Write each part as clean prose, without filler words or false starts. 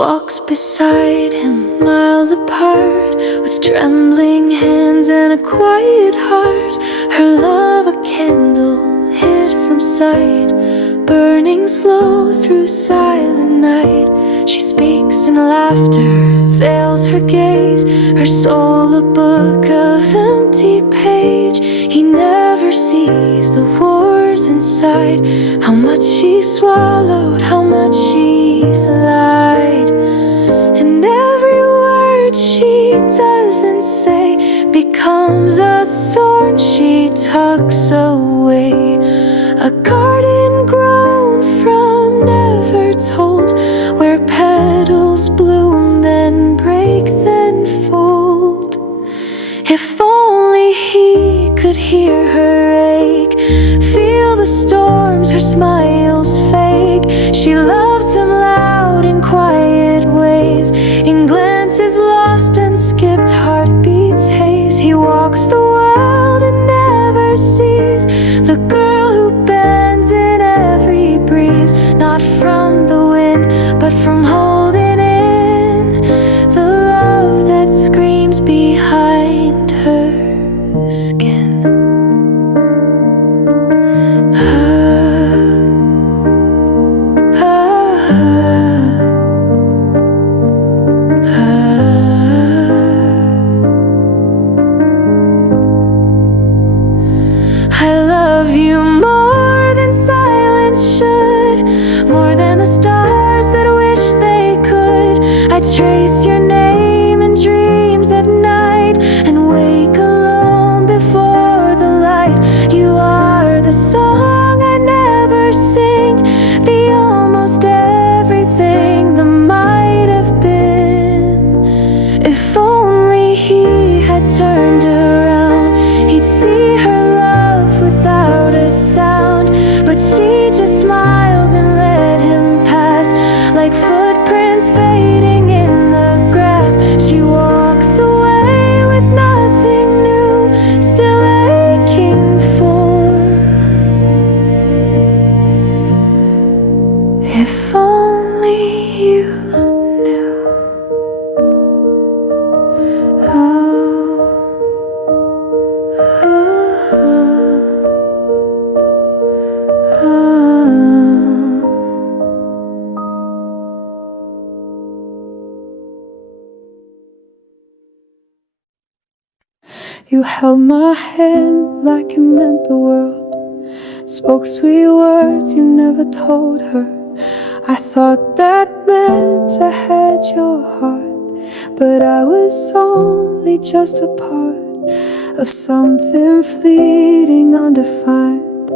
walks beside him, miles apart, with trembling hands and a quiet heart. Her love a candle hid from sight, burning slow through silent night. She speaks in laughter, veils her gaze, her soul a book of empty page. He never sees the wars inside, how much she swallowed, how much she's lied. And every word she doesn't say becomes a thorn she tucks away. A garden grown from never told, where petals bloom then break then fold. If only he could hear her ache, feel the storms, her smile's fake. She loves him loud in quiet ways, in glances lost and skipped heartbeats haze. He walks the world and never sees the girl who bends in every breeze, not from the wind but from holding in the love that screams behind her skin. I love you more than silence should, more than the stars that wish they could. I trace your name in dreams at night and wake alone before the light. You are the song I never sing, the almost everything that might have been. If only he had turned around, he'd see her without a sound. But she just smiled and let him pass, like footprints fading in the grass. She walks away with nothing new, still aching for. If only you knew. You held my hand like it meant the world, spoke sweet words you never told her. I thought that meant I had your heart, but I was only just a part of something fleeting, undefined,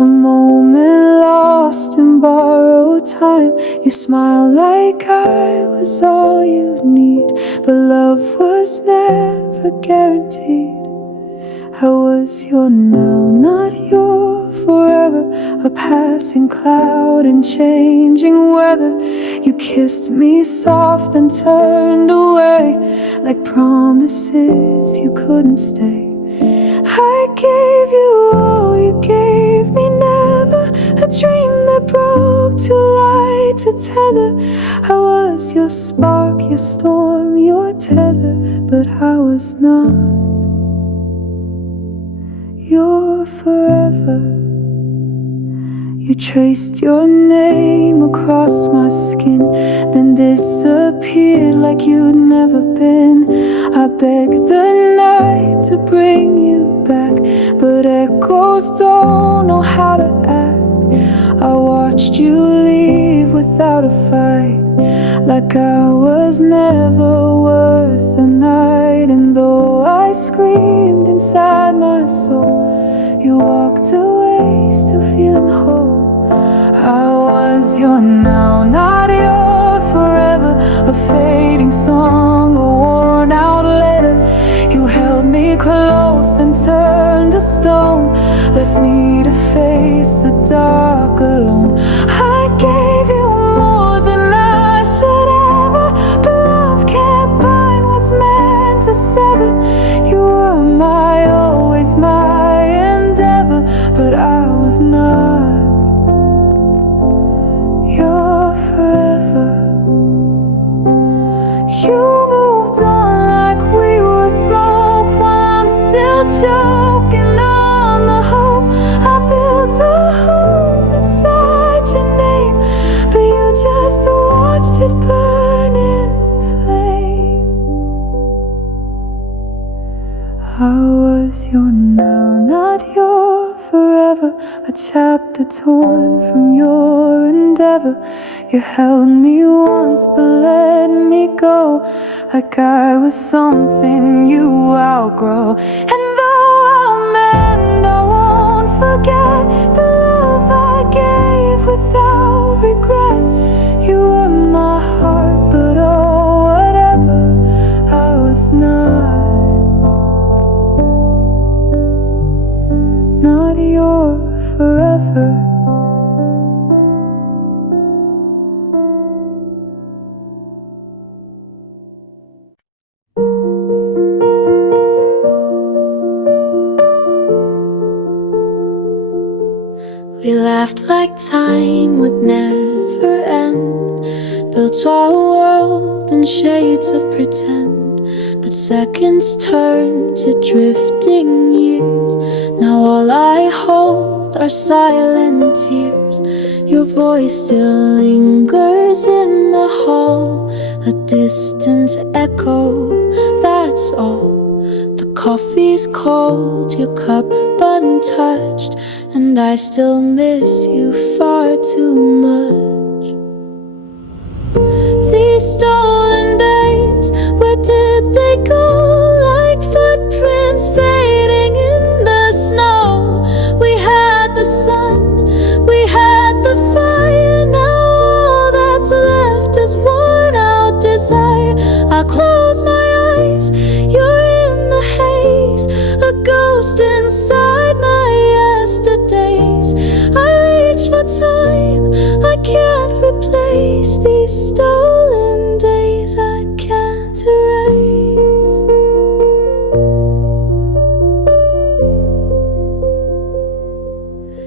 a moment lost in borrowed time. You smiled like I was all you'd need, but love was never guaranteed. I was your now, not your forever, a passing cloud in changing weather. You kissed me soft and turned away, like promises you couldn't stay. I gave you all you gave me, never a dream that broke too light to tether. I was your spark, your storm, your tether, but I was not your forever. You traced your name across my skin, then disappeared like you'd never been. I begged the night to bring you back, but echoes don't know how to act. I watched you leave without a fight, like I was never worth the night. And though I screamed inside my soul, you walked away still feeling whole. I was your now, not your forever, a fading song, a worn out letter. You held me close and turned to stone, left me to face the dark alone. I gave you more than I should ever, but love can't bind what's meant to sever. You were my, always my endeavor, but I was not your forever. You moved on like we were smoke, while I'm still choking on the hope. I built a home inside your name, but you just watched it burn in flame. I was your now, not your forever, a chapter torn from your endeavor. You held me once but let me go, like I was something you outgrow. And though I'll mend, I won't forget the love I gave without regret. You were my heart, but oh, whatever, I was not your forever. We laughed like time would never end, built our world in shades of pretend. But seconds turned to drifting years. Now all I hold are silent tears. Your voice still lingers in the hall, a distant echo, that's all. The coffee's cold, your cup untouched, and I still miss you far too much. These stolen days, where did they go? Like footprints fading in the snow. We had the sun, we had the fire. Now all that's left is worn out desire. I close my eyes, you're in the haze, a ghost inside my yesterdays. I reach for time, I can't replace these stolen days, I can't erase.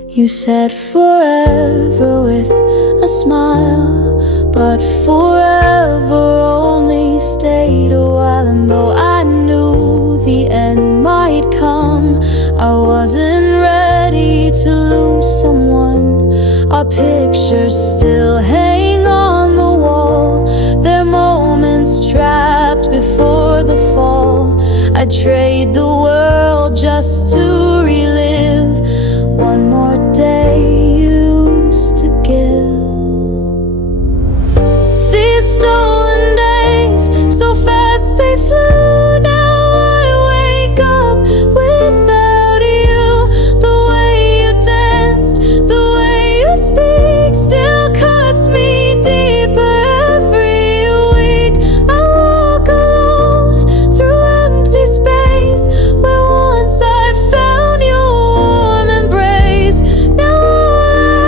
You said forever with a smile, but forever only stayed a while. And though I knew the end might come, I wasn't ready to lose someone. Our pictures still hang on the wall, their moments trapped before the fall. I'd trade the world just to relive one more day you used to give. These stolen days, so fast they flew. Now I wake up without you. The way you danced, the way you speak, still cuts me deeper every week. I walk alone through empty space, where once I found your warm embrace. Now all I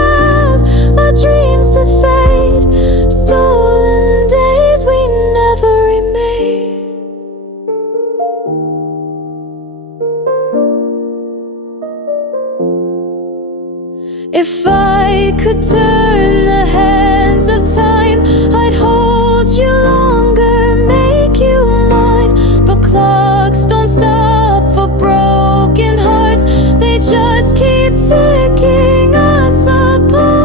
have are dreams that fade, stolen days we never remade. If I could turn the hands of time, I'd hold you longer, make you mine. But clocks don't stop for broken hearts, they just keep ticking us apart.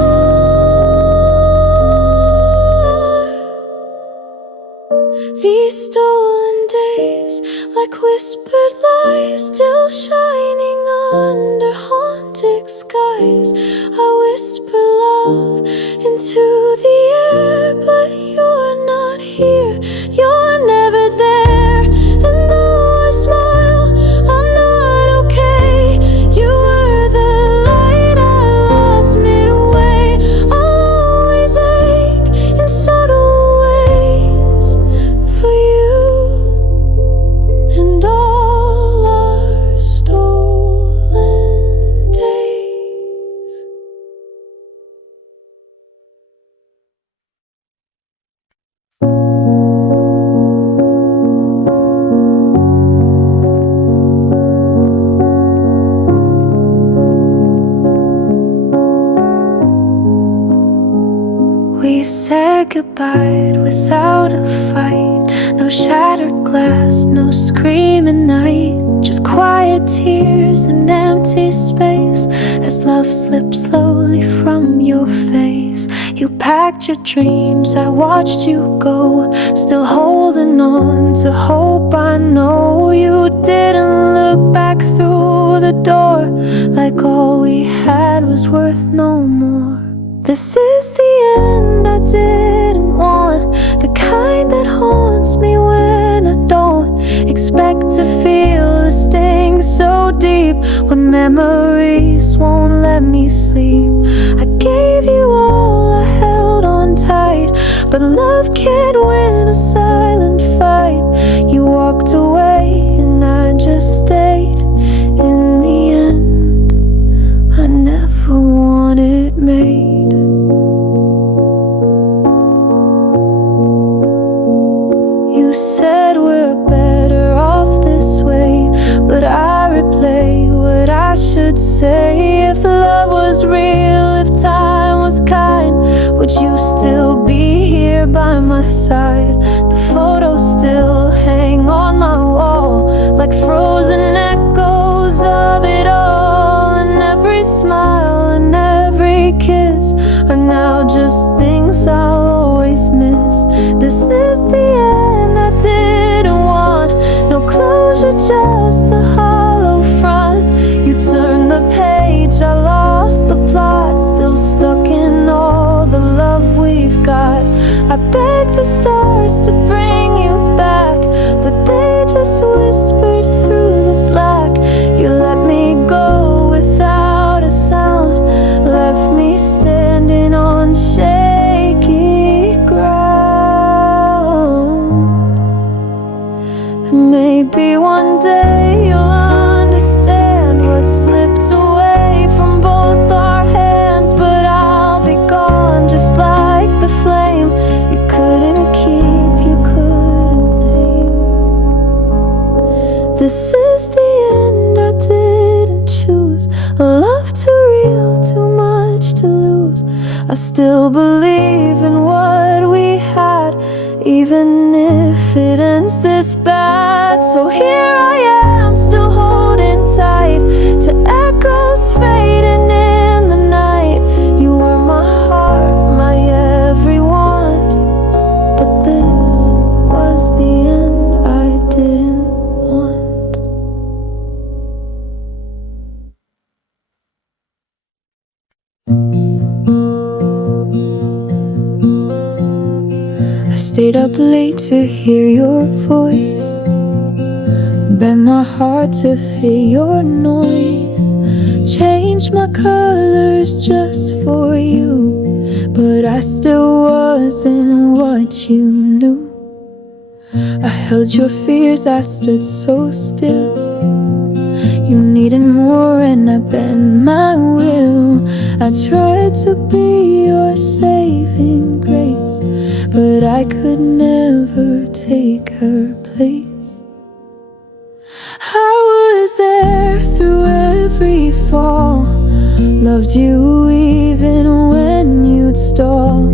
These stolen days, like whispered lies, still shining under haunted skies. I whisper love into the air, but you're not here, you're never there. And though I smile, I'm not okay. You were the light I lost midway. I'll always ache in subtle ways for you and all our stolen days. We said goodbye without a fight, screaming night, just quiet tears and empty space as love slipped slowly from your face. You packed your dreams, I watched you go, still holding on to hope. I know you didn't look back through the door, like all we had was worth no more. This is the end I didn't want, the kind that haunts me when I don't expect to feel the sting so deep, when memories won't let me sleep. I gave you all, I held on tight, but love can't win a silent fight. You walked away and I just stayed. In the end, I never want it made. You said we're better off this way, but I replay what I should say. If love was real, if time was kind, would you still be here by my side? The photos still hang on my wall, like frozen echoes of it all. And every smile and every kiss are now just things I'll always miss. This is the end I didn't want, no closure, just a hollow front. You turned the page, I lost the plot, still stuck in all the love we've got. I begged the stars to bring you back, but they just whispered through the black. You let me go without a sound, left me standing on shaky ground. Maybe one day you'll understand what slipped away from both our hands, but I'll be gone just like the flame you couldn't keep, you couldn't name. This is the end I didn't choose, a love too real, too much to lose. I still believe in what we had, even if it ends this bad. So here I am, still holding tight to echoes fading in the night. You were my heart, my every want, but this was the end I didn't want. I stayed up late to hear your voice, bent my heart to fit your noise, changed my colors just for you, but I still wasn't what you knew. I held your fears, I stood so still. You needed more and I bent my will. I tried to be your saving grace, but I could never take her place. I was there through every fall, loved you even when you'd stall,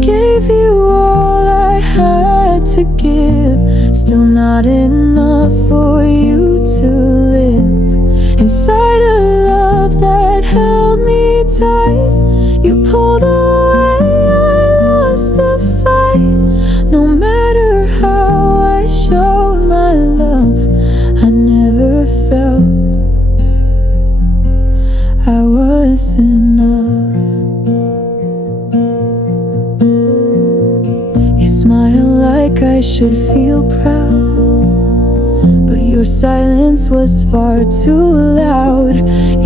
gave you all I had to give, still not enough for you to live. Inside a love that held me tight, you pulled away, I lost the fight. No matter how I showed my love, I never felt I was enough. You smile like I should feel proud, but your silence was far too loud.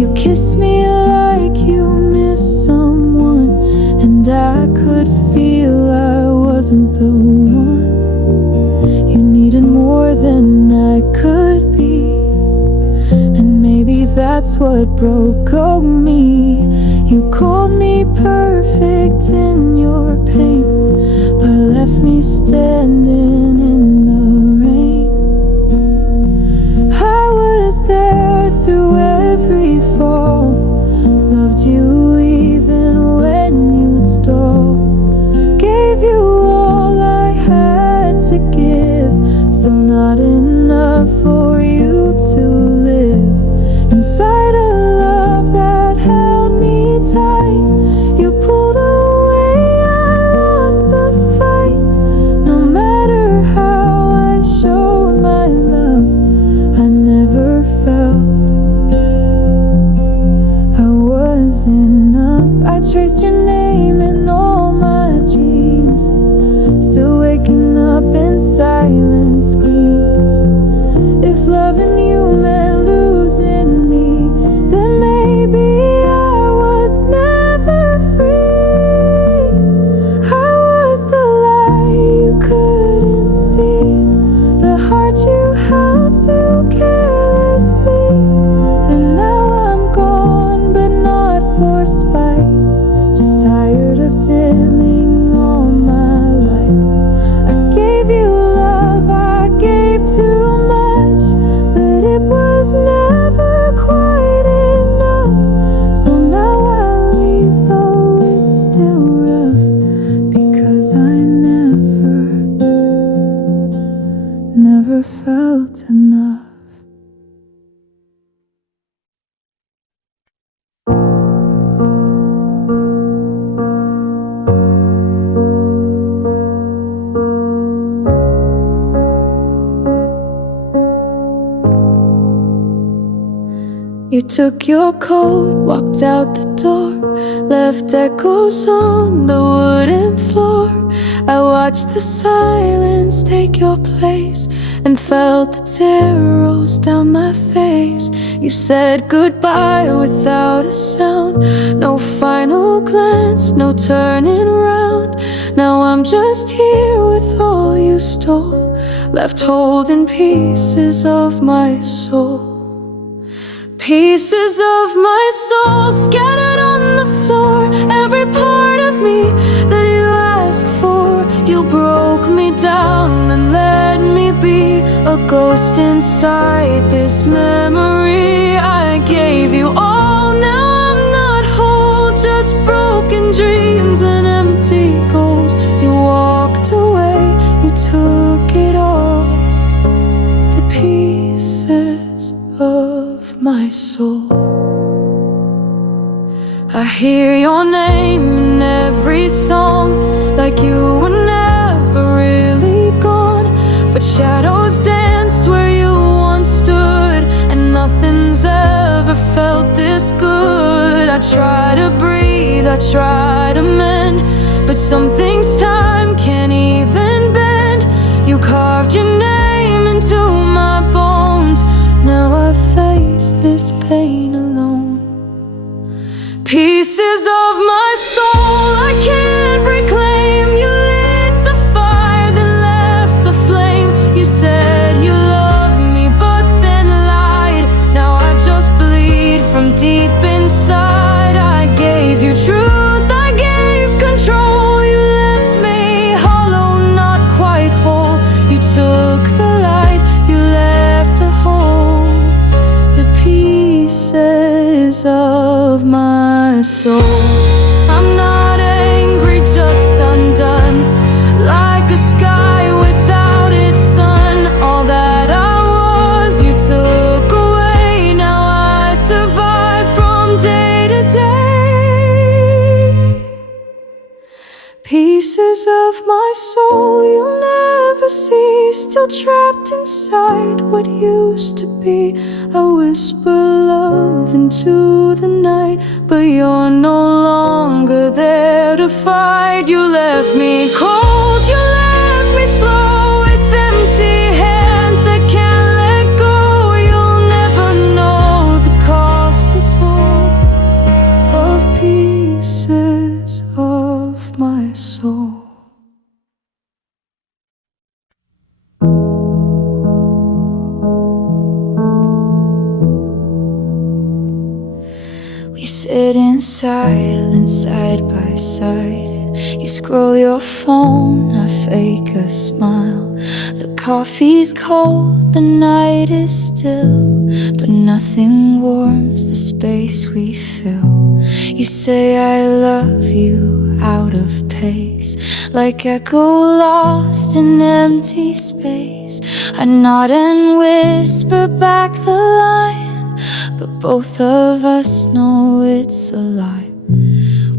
You kissed me like you missed someone, and I could feel I wasn't the one. You needed more than I could be, and maybe that's what broke me. You called me perfect in your pain, but left me standing in the rain. I was there through every fall, loved you even when you'd stall, gave you all I had to give, still not enough for you to live inside a love that held me tight. You pulled away, I lost the fight. No matter how I showed my love, I never felt I was enough. I traced your name in all my dreams, still waking up in silent screams. If loving you meant losing me, then maybe I was never free. I was the lie you couldn't see, the heart you held too carelessly. And now I'm gone, but not for spite, just tired of dimming all my light. I gave you love, I gave too much, but it was never quite enough. So now I leave, though it's still rough, because I never felt enough. You took your coat, walked out the door, left echoes on the wooden floor. I watched the silence take your place and felt the tear rolls down my face. You said goodbye without a sound, no final glance, no turning around. Now I'm just here with all you stole, left holding pieces of my soul. Pieces of my soul scattered on the floor, every part of me that you asked for. You broke me down and let me be a ghost inside this memory. I gave you all, now I'm not whole, just broken dreams and empty goals. You walked away, you took it all, the pieces of my soul. I hear your name in every song, like you were never really gone. But shadows dance where you once stood, and nothing's ever felt this good. I try to breathe, I try to mend, but some things time can't even bend. You carved your name into my bones, now I face this pain alone. Pieces of my soul I can't reclaim. You lit the fire, then left the flame. You said you loved me, but then lied. Now I just bleed from deep inside. I gave you truth, I gave control. You left me hollow, not quite whole. You took the light, you left a hole, the pieces of my soul. I'm not angry, just undone, like a sky without its sun. All that I was, you took away. Now I survive from day to day. Pieces of my soul you'll never see, still trapped inside what used to be. I whisper love into the night, but you're no longer there to fight. You left me cold, you left me slow, with empty hands that can't let go. You'll never know the cost, the toll of pieces of my soul. We sit in silence side by side, You scroll your phone, I fake a smile. The coffee's cold, the night is still, but nothing warms the space we fill. You say I love you out of pace, like echo lost in empty space. I nod and whisper back the line, but both of us know it's a lie.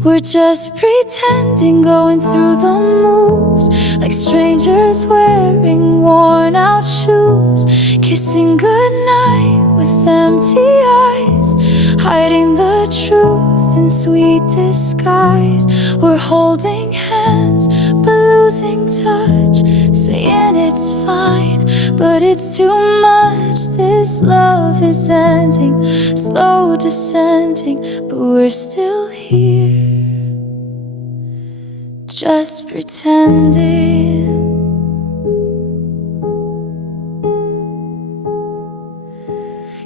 We're just pretending, going through the moves, like strangers wearing worn out shoes, kissing goodnight with empty eyes, hiding the truth in sweet disguise. We're holding hands but losing touch, saying it's fine, but it's too much. This love is ending, slow descending, but we're still here, just pretending.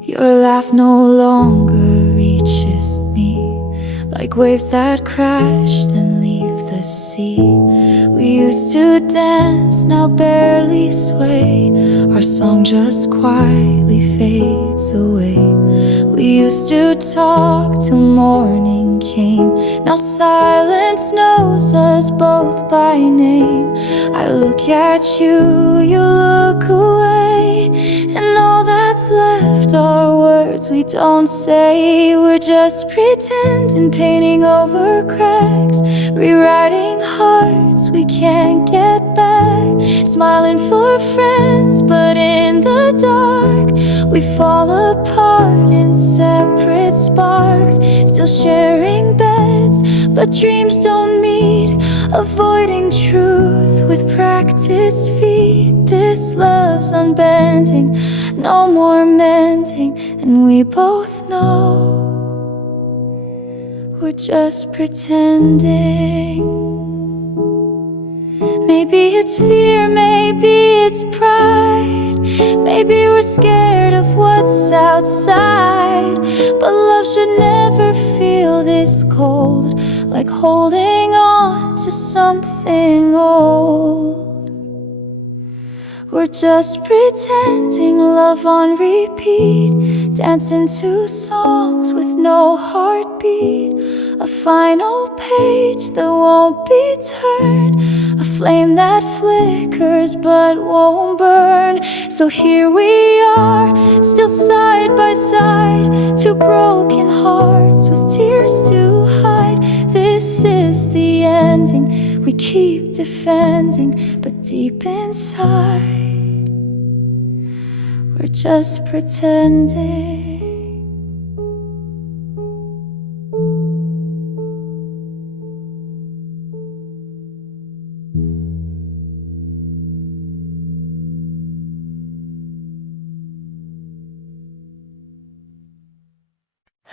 Your laugh no longer reaches me, like waves that crash then leave the sea. We used to dance, now barely sway. Our song just quietly fades away. We used to talk till morning came, now silence knows us both by name. I look at you, you look away, and all that's left are words we don't say. We're just pretending, painting over cracks, rewriting hearts we can't get back, smiling for friends, but in the dark we fall apart in separate sparks, still sharing beds, but dreams don't meet, avoiding truth with practiced feet. This love's unbending, no more mending, and we both know we're just pretending. Maybe it's fear, maybe it's pride, maybe we're scared of what's outside, but love should never feel this cold, like holding on to something old. We're just pretending, love on repeat, dancing to songs with no heartbeat, a final page that won't be turned, a flame that flickers but won't burn. So here we are, still side by side, two broken hearts with tears to hide. This is the ending we keep defending, but deep inside we're just pretending.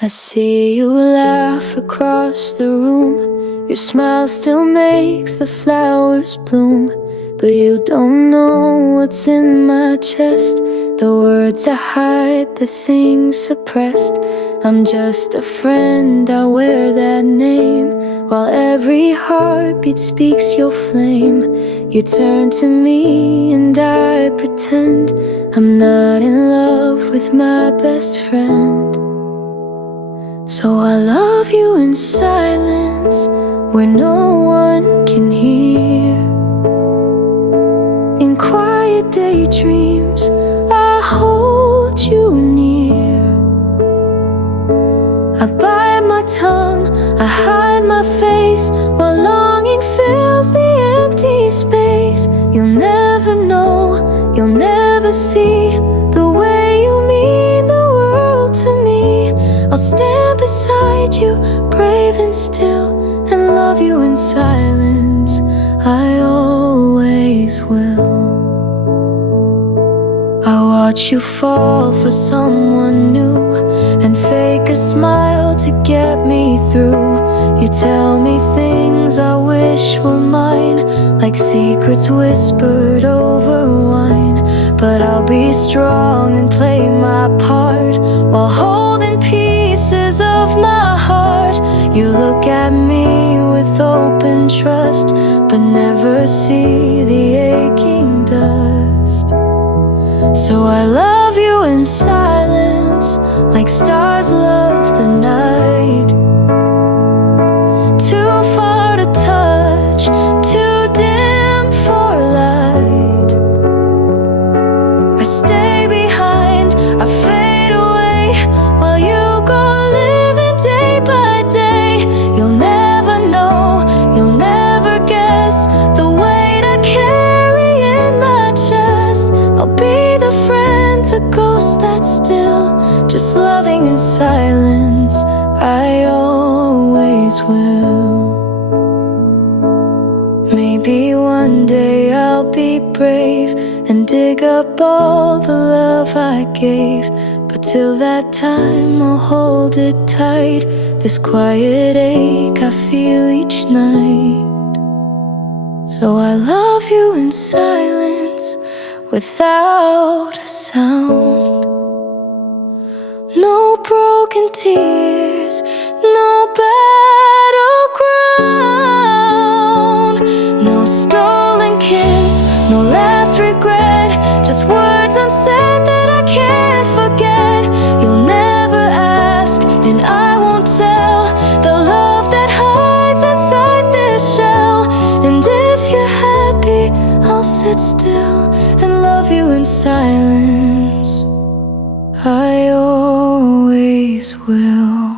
I see you laugh across the room, your smile still makes the flowers bloom, but you don't know what's in my chest, the words I hide, the things suppressed. I'm just a friend, I wear that name, while every heartbeat speaks your flame. You turn to me and I pretend I'm not in love with my best friend. So I love you in silence, where no one can hear. In quiet daydreams, I hold you near. I bite my tongue, I hide my face, while longing fills the empty space. You'll never know, you'll never see the way you mean the world to me. I'll stand beside you, brave and still, and love you in silence, I always will. I watch you fall for someone new, and fake a smile to get me through. You tell me things I wish were mine, like secrets whispered over wine. But I'll be strong and play my part, while holding pieces of my heart. You look at me with open trust, but never see the aching dust. So I love you in silence, like stars love the night. Too far to touch, too dim for light. I stay behind, I fade away, while you go living day by day. You'll never know, you'll never guess the weight I carry in my chest. I'll be the friend, the ghost that's still just loving in silence. I always will. Maybe one day I'll be brave and dig up all the love I gave, but till that time I'll hold it tight, this quiet ache I feel each night. So I love you in silence, without a sound. No broken tears, no battleground, no stolen kiss, no last regret, just words unsaid that I can't forget. You'll never ask, and I won't tell, the love that hides inside this shell. And if you're happy, I'll sit still and love you in silence. I always will.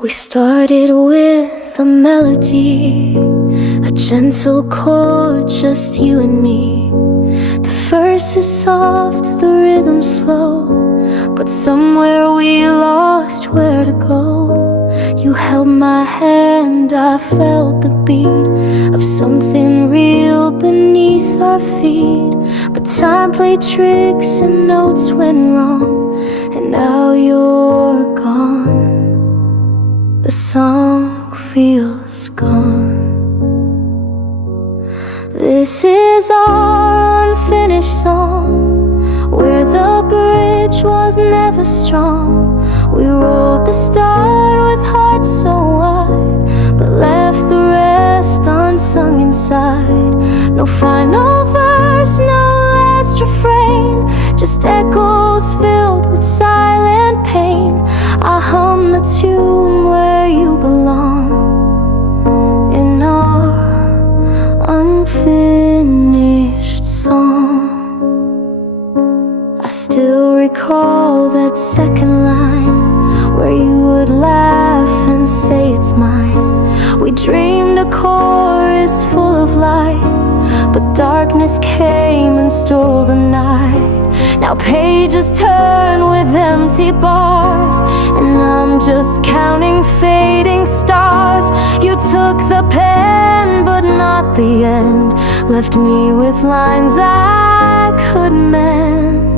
We started with a melody, a gentle chord, just you and me. The verse is soft, the rhythm slow, but somewhere we lost where to go. You held my hand, I felt the beat of something real beneath our feet. But time played tricks and notes went wrong, and now you're gone. The song feels gone. This is our unfinished song, where the bridge was never strong. We wrote the start with hearts so wide, but left the rest unsung inside. No final verse, no last refrain, just echoes filled with silent pain. I hum the tune where you belong, in our unfinished song. I still recall that second line, where you would laugh and say it's mine. We dreamed a chorus full of light, but darkness came and stole the night. Now pages turn with empty bars, and I'm just counting fading stars. You took the pen, but not the end, left me with lines I could mend.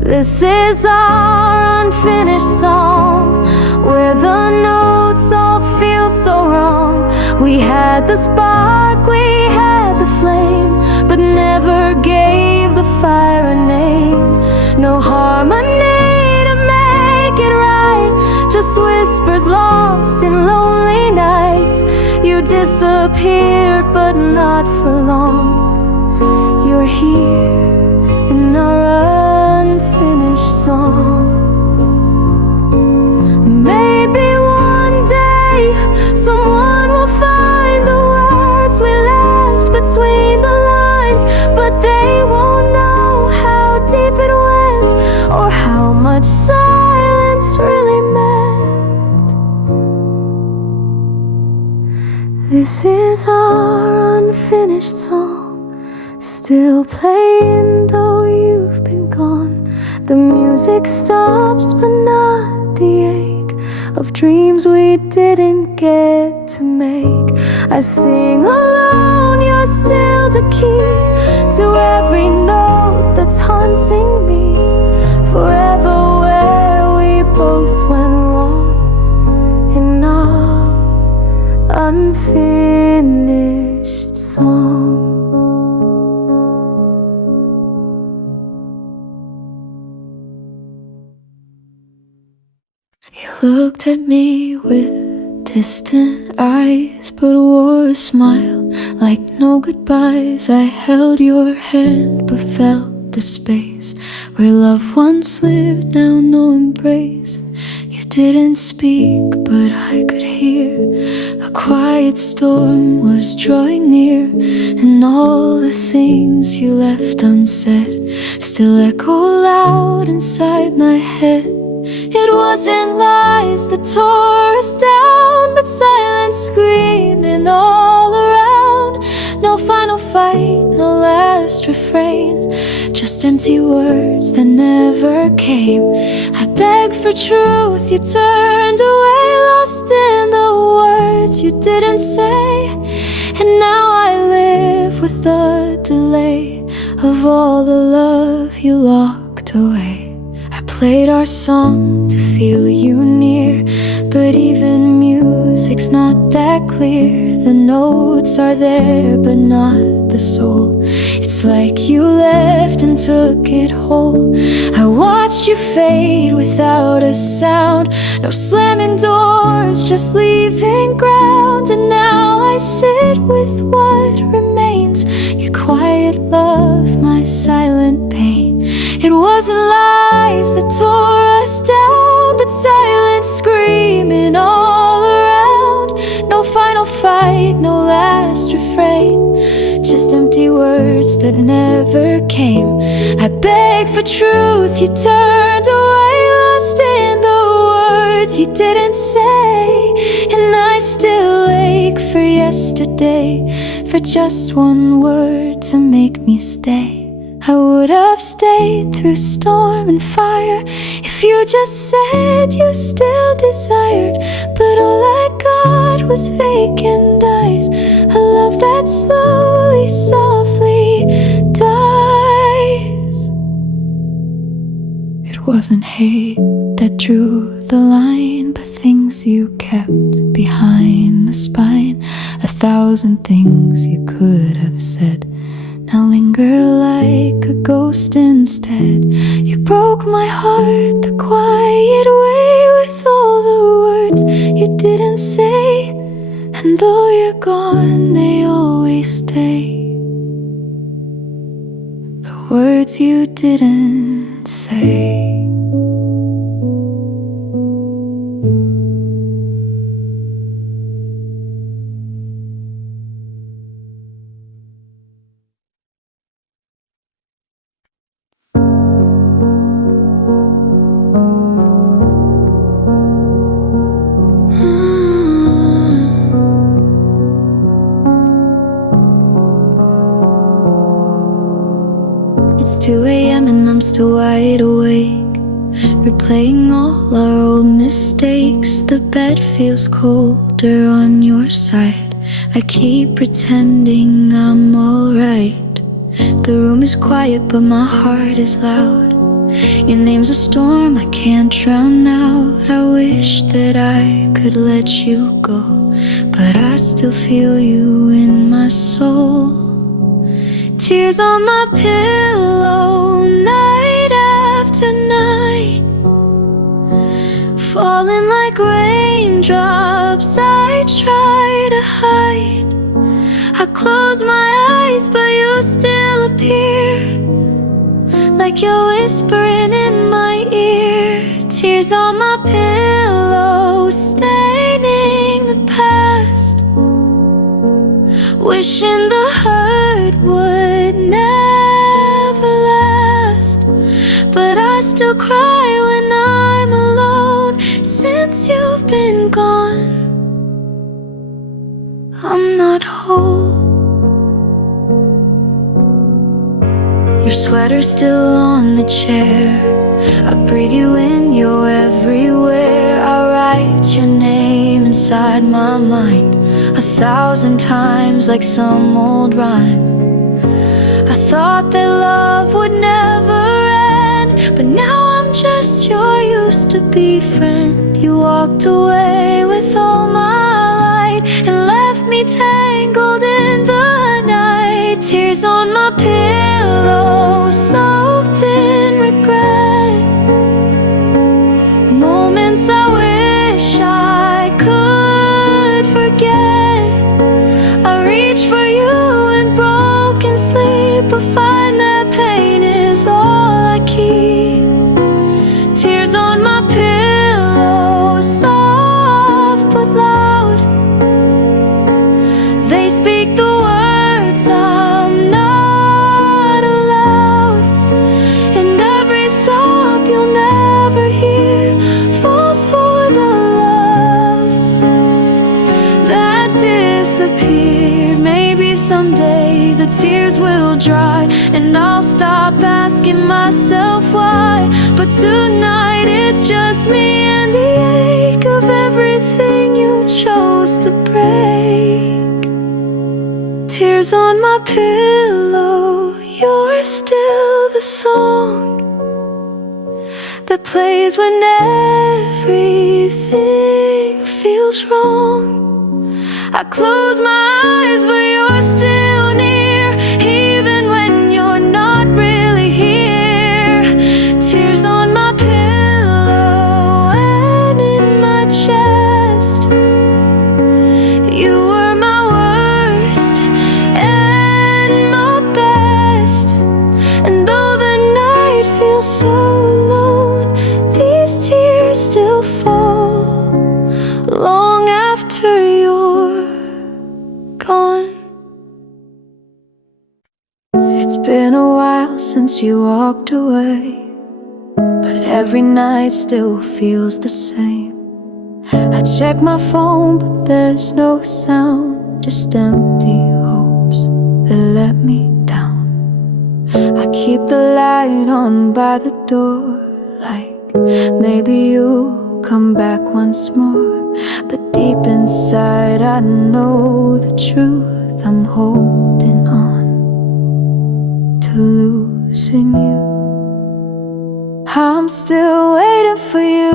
This is our unfinished song, where the notes all feel so wrong. We had the spark, we had the flame, but never gave the fire a name. No harmony to make it right, just whispers lost in lonely nights. You disappeared, but not for long. You're here in our unfinished song. Maybe one day someone will find the words we left between the lines, but they won't know how deep it went, or how much silence really meant. This is our unfinished song, still playing though you've been gone. The music stops, but not the ache of dreams we didn't get to make. I sing alone, you're still the key to every note that's haunting me. Forever where we both went wrong, in our unfinished song. You looked at me with distant eyes, but wore a smile like no goodbyes. I held your hand, but felt the space where love once lived, now no embrace. You didn't speak, but I could hear a quiet storm was drawing near, and all the things you left unsaid still echo loud inside my head. It wasn't lies that tore us down, but silence screaming all around. No final fight, no last refrain, just empty words that never came. I begged for truth, you turned away, lost in the words you didn't say. And now I live with the delay of all the love you locked away. I played our song to feel you near, but even music's not that clear. The notes are there, but not the soul. It's like you left and took it whole. I watched you fade without a sound, no slamming doors, just leaving ground. And now I sit with what remains, your quiet love, my silent pain. It wasn't lies that tore us down, but silence screaming all around. No final fight, no last refrain, just empty words that never came. I begged for truth, you turned away, lost in the words you didn't say. And I still ache for yesterday, for just one word to make me stay. I would have stayed through storm and fire if you just said you still desired. But all I got was vacant eyes, a love that slowly, softly dies. It wasn't hate that drew the line, but things you kept behind the spine. 1,000 things you could have said now linger like a ghost instead. You broke my heart the quiet way, with all the words you didn't say. And though you're gone, they always stay, the words you didn't say. It's 2 a.m. and I'm still wide awake, replaying all our old mistakes. The bed feels colder on your side, I keep pretending I'm alright. The room is quiet but my heart is loud. Your name's a storm I can't drown out. I wish that I could let you go, but I still feel you in my soul. Tears on my pillow, night after night, falling like raindrops I try to hide. I close my eyes but you still appear, like you're whispering in my ear. Tears on my pillow, staining the past, wishing the hurt would never last. But I still cry when I'm alone. Since you've been gone, I'm not whole. Your sweater's still on the chair, I breathe you in, you're everywhere. I write your name inside my mind 1,000 times like some old rhyme. I thought that love would never end, but now I'm just your used-to-be friend. You walked away with all my light and left me tangled in the night. Tears on my pillow, soaked in regret, moments I wish I could but find that pain is all I keep. Tears on my pillow, soft but loud. They speak the words I'm not allowed. And every sob you'll never hear falls for the love that disappeared. Maybe someday the tears will dry and I'll stop asking myself why. But tonight it's just me and the ache of everything you chose to break. Tears on my pillow, you're still the song that plays when everything feels wrong. I close my eyes, but you're still near, even when you're not really here. Tears on my pillow and in my chest. You were my worst and my best. And though the night feels so alone, these tears still fall long after you're gone. It's been a while since you walked away, but every night still feels the same. I check my phone, but there's no sound, just empty hopes that let me down. I keep the light on by the door, like maybe you'll come back once more. But deep inside I know the truth, I'm holding on to losing you. I'm still waiting for you,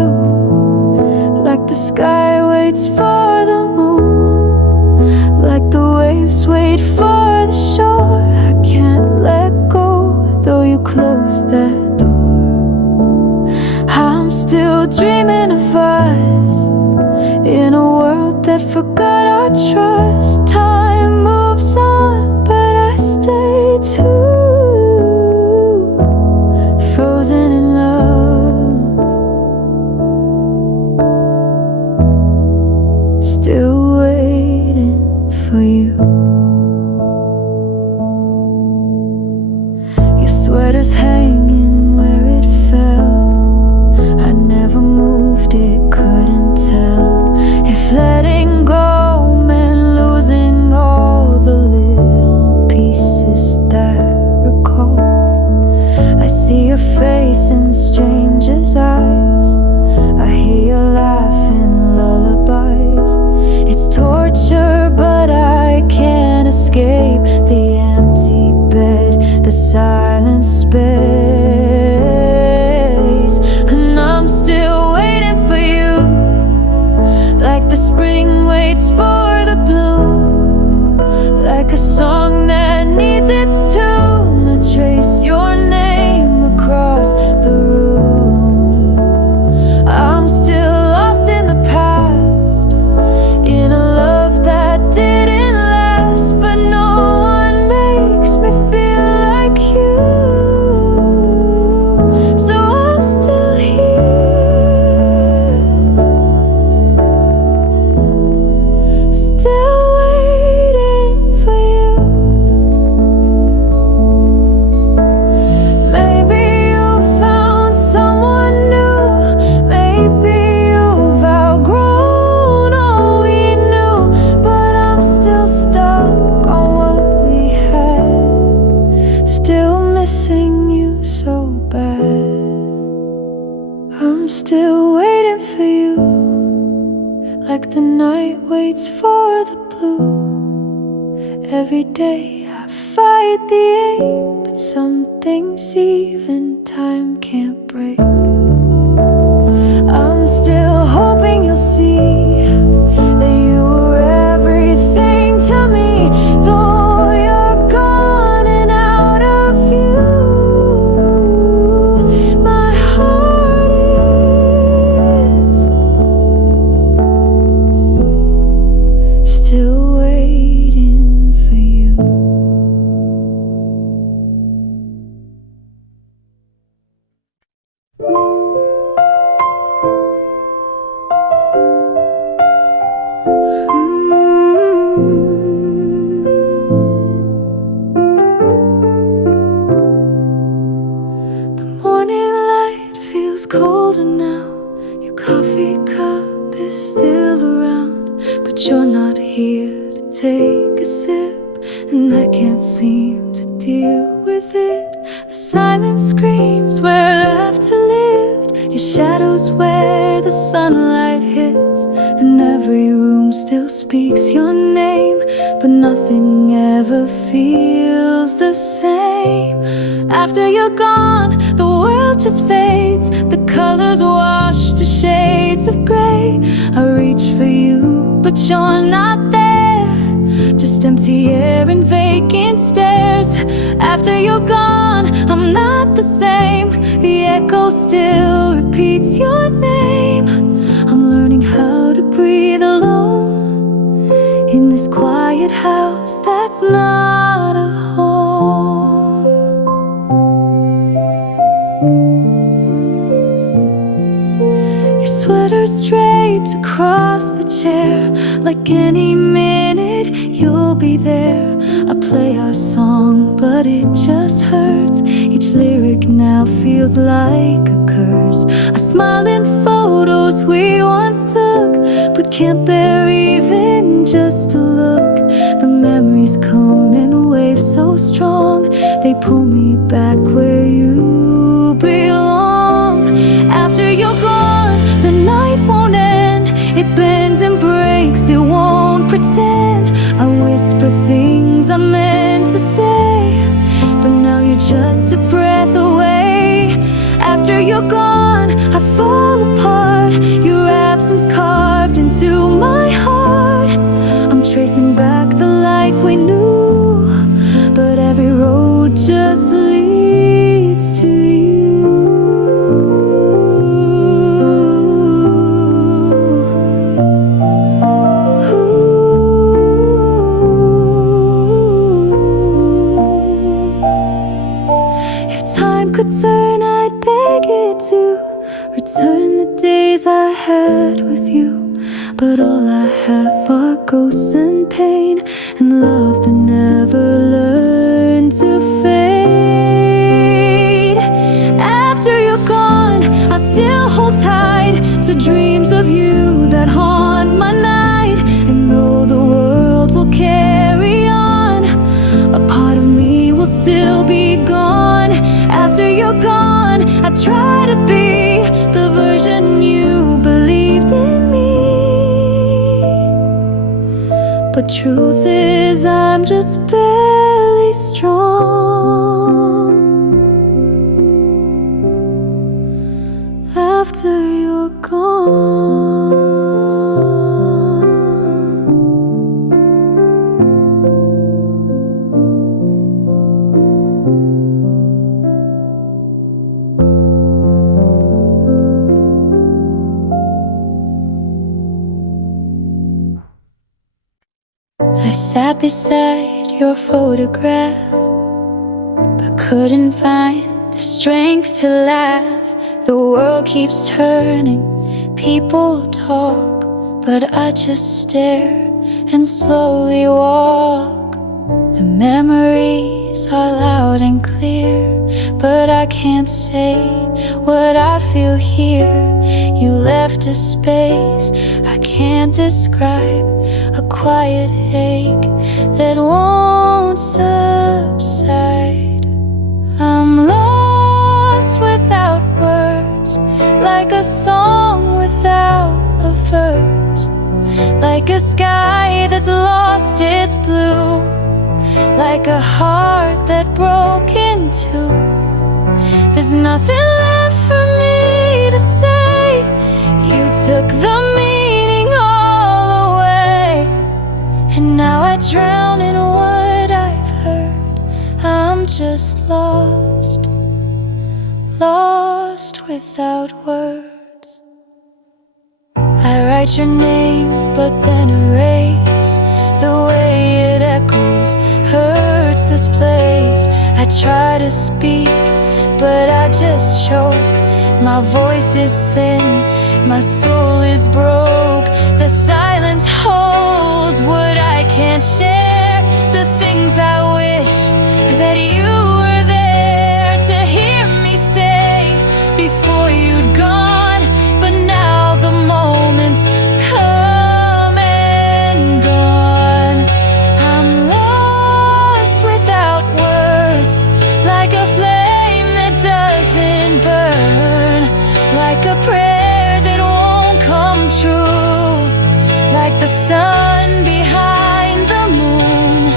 like the sky waits for the moon, like the waves wait for the shore. I can't let go, though you closed that door. I'm still dreaming of us in a world that forgot our trust. Time moves on, but I stay too, frozen in love, still waiting for you. Your sweater's hanging where it fell. I never moved it, couldn't tell if letting go meant losing all the little pieces that recall. I see your face in strangers' eyes, I hear your laugh in lullabies. It's torture, but I can't escape the empty bed, the silent space. And I'm still waiting for you, like the spring waits for the bloom, like a song that needs its tune. I trace your name across the room. I'm still lost in the past, in a love that didn't last. But no one makes me feel like you, so I'm still here, still waiting for you. Maybe you found someone new, maybe you've outgrown all we knew. But I'm still stuck on what we had, still missing you so bad. I'm still waiting for you, like the night waits for the blue. Every day I fight the ache, but some things even time can't break. I'm still hoping you'll see that you were everything to me, though you're gone and out of view. My heart is still waiting for you. It's colder now, your coffee cup is still around, but you're not here to take a sip, and I can't seem to deal with it. The silence screams where laughter lived, your shadows where the sunlight hits, and every room still speaks your name, but nothing ever feels the same. After you're gone, the world just fades, the colors wash to shades of gray. I reach for you, but you're not there, just empty air and vacant stares. After you're gone, I'm not the same, the echo still repeats your name. I'm learning how to breathe alone in this quiet house that's not a home. Your sweater's draped across the chair, like any minute you'll be there. I play our song, but it just hurts. Each lyric now feels like a curse. I smile in photos we once took, but can't bear even just to look. The memories come in waves so strong, they pull me back where you belong. After you're gone, the night won't end, it bends and breaks, it won't pretend. I whisper things I meant to say, but now you're just a breath away. After you're gone, I fall apart, your absence carved into my heart. I'm tracing back the life we knew, but every road just leads to you. Could turn, I'd beg it to return the days I had with you, but all I have are ghosts and pain, and love that never learned to fade. After you're gone, I still hold tight to dreams of you that haunt my night, and though the world will carry on, a part of me will still be gone. After you're gone, I try to be the version you believed in me, but truth is I'm just barely strong. After you're gone, I sat beside your photograph, but couldn't find the strength to laugh. The world keeps turning, people talk, but I just stare and slowly walk. The memories are loud and clear, but I can't say what I feel here. You left a space I can't describe, a quiet ache that won't subside. I'm lost without words, like a song without a verse, like a sky that's lost its blue, like a heart that broke in two. There's nothing left for me to say. You took the meaning all away, and now I drown in what I've heard. I'm just lost, lost without words. I write your name, but then erase. The way it echoes hurts this place. I try to speak, but I just choke. My voice is thin, my soul is broke. The silence holds what I can't share, the things I wish that you were there to hear me say before you'd go. doesn't burn, like a prayer that won't come true, like the sun behind the moon.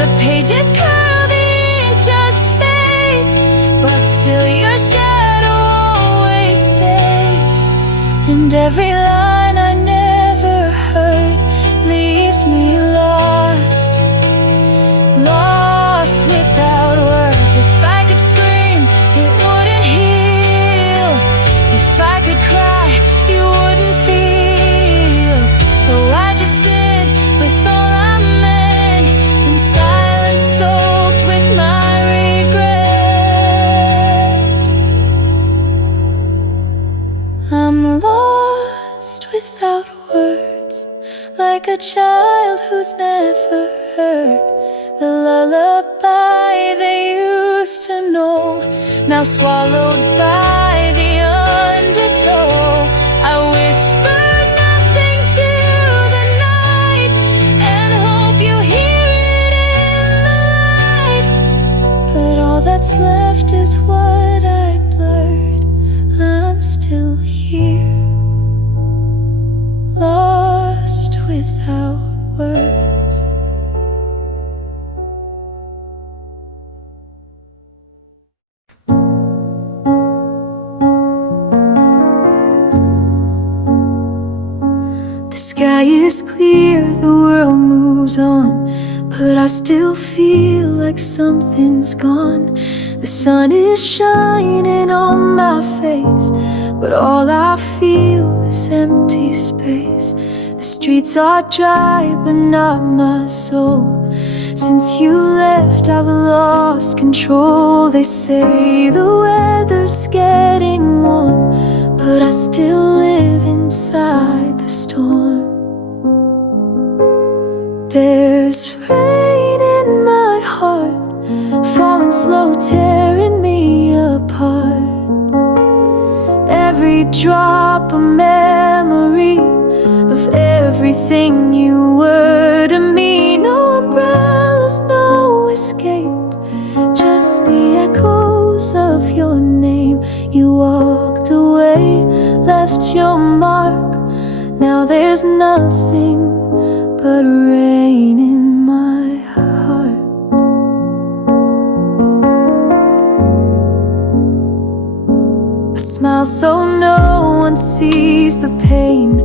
The pages curl, the ink just fades, but still your shadow always stays. And every line I never heard leaves me lost, lost without words. If I could scream, it wouldn't heal. If I could cry, you wouldn't feel. So I just sit with all I meant, in silence soaked with my regret. I'm lost without words, like a child who's never heard the lullaby they used to know, now swallowed by the undertow. I whisper nothing to the night and hope you hear it in the light. But all that's left is what I blurred. I'm still here, lost without words. The sky is clear, the world moves on, but I still feel like something's gone. The sun is shining on my face, but all I feel is empty space. The streets are dry, but not my soul. Since you left, I've lost control. They say the weather's getting warm, but I still live inside the storm. There's rain in my heart, falling slow, tearing me apart. Every drop a memory of everything you were to me. No umbrellas, no escape, just the echoes of your name. You walked away, left your mark. Now there's nothing but rain in my heart. I smile so no one sees the pain,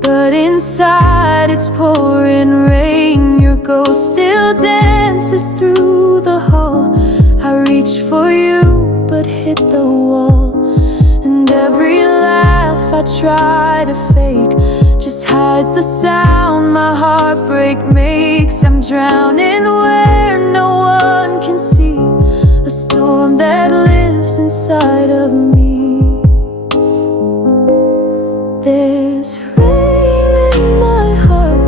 but inside it's pouring rain. Your ghost still dances through the hall. I reach for you but hit the wall, and every laugh I try to fake just hides the sound my heartbreak makes. I'm drowning where no one can see, a storm that lives inside of me. There's rain in my heart,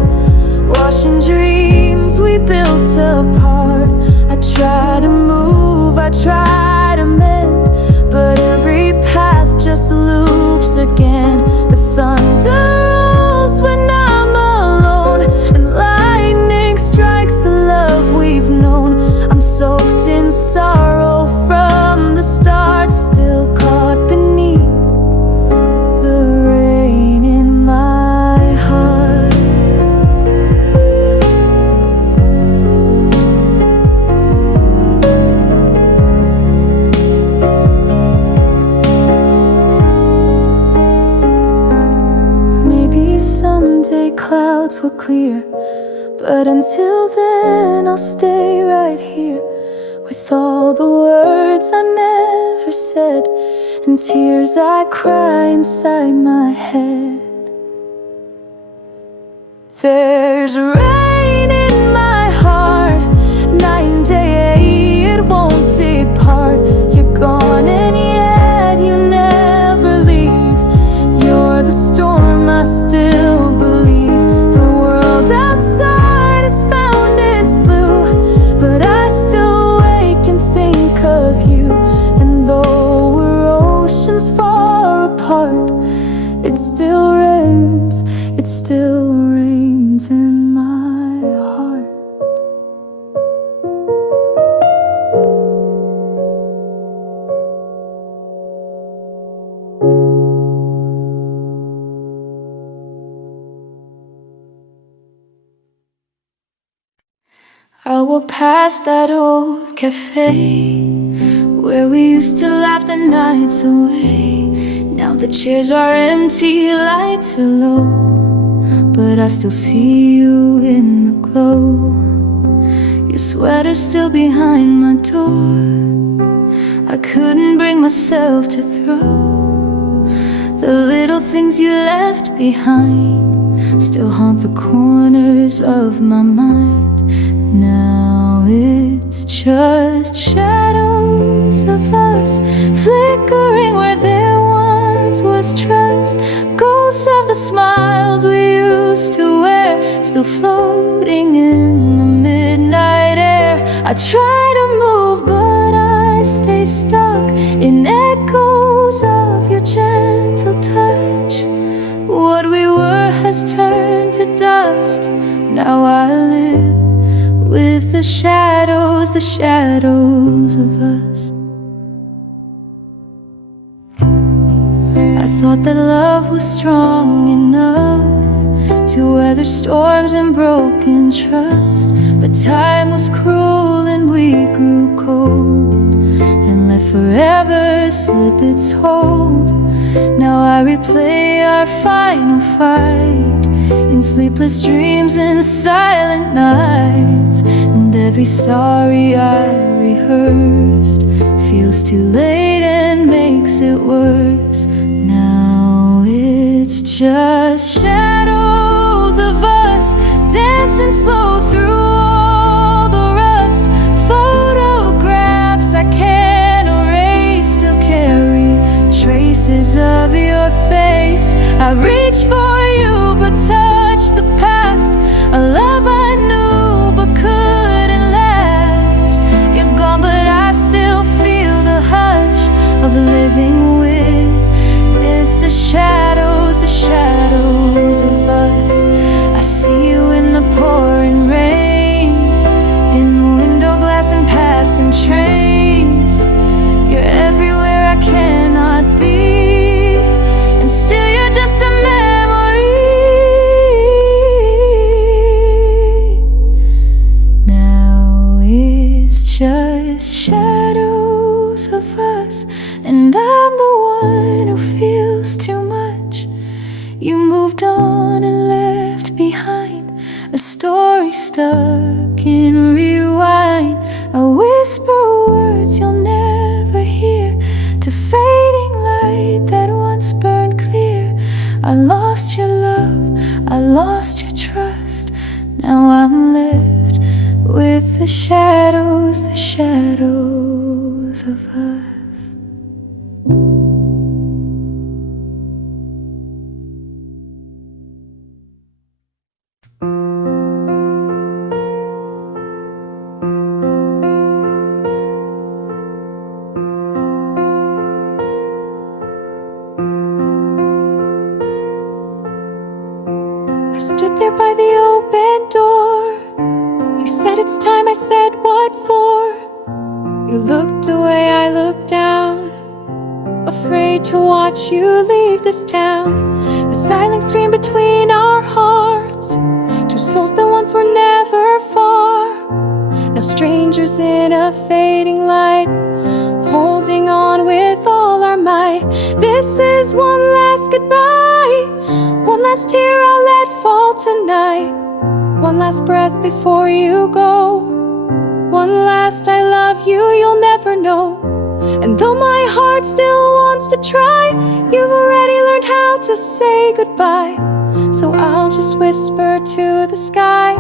washing dreams we built apart. I try to move, I try to mend, but every path just loops again. The thunder when I'm alone, and lightning strikes the love we've known. I'm soaked in sorrow from the start, still caught beneath the rain in my heart. Someday clouds will clear, but until then I'll stay right here, with all the words I never said and tears I cry inside my head. There's rain in my heart, night and day, it won't depart. You're gone and yet you never leave. You're the storm I still believe. The world outside has found its blue, but I still wake and think of you. And though we're oceans far apart, it still rains in my past that old cafe where we used to laugh the nights away. Now the chairs are empty, lights are low, but I still see you in the glow. Your sweater's still behind my door. I couldn't bring myself to throw the little things you left behind. Still haunt the corners of my mind. Now it's just shadows of us, flickering where there once was trust. Ghosts of the smiles we used to wear, still floating in the midnight air. I try to move, but I stay stuck in echoes of your gentle touch. What we were has turned to dust. Now I live with the shadows of us. I thought that love was strong enough to weather storms and broken trust, but time was cruel and we grew cold and let forever slip its hold. Now I replay our final fight in sleepless dreams and silent nights, and every sorry I rehearsed feels too late and makes it worse. Now it's just shadows of us, dancing slow through all the rust. Photographs I can't erase still carry traces of your face. I reach for you but touch the past, a love I knew but couldn't last. You're gone but I still feel the hush of living with the shadows of us. I see you in the pouring rain, in the window glass and passing trains. You're everywhere I cannot be, and still you're just a memory. Now it's just shadows of us, and I'm the one who feels too much. You moved on and left behind a story stuck in rewind. I whisper words you'll never hear to fading light that once burned clear. I lost your love, I lost your trust. Now I'm left with the shadows of us. I stood there by the open door. You said it's time, I said what for? You looked away, I looked down, afraid to watch you leave this town. The silent stream between our hearts, two souls that once were never far, now strangers in a fading light, holding on with all our might. This is one last goodbye, one last tear I'll let fall tonight, one last breath before you go, one last I love you you'll never know. And though my heart still wants to try, you've already learned how to say goodbye, so I'll just whisper to the sky,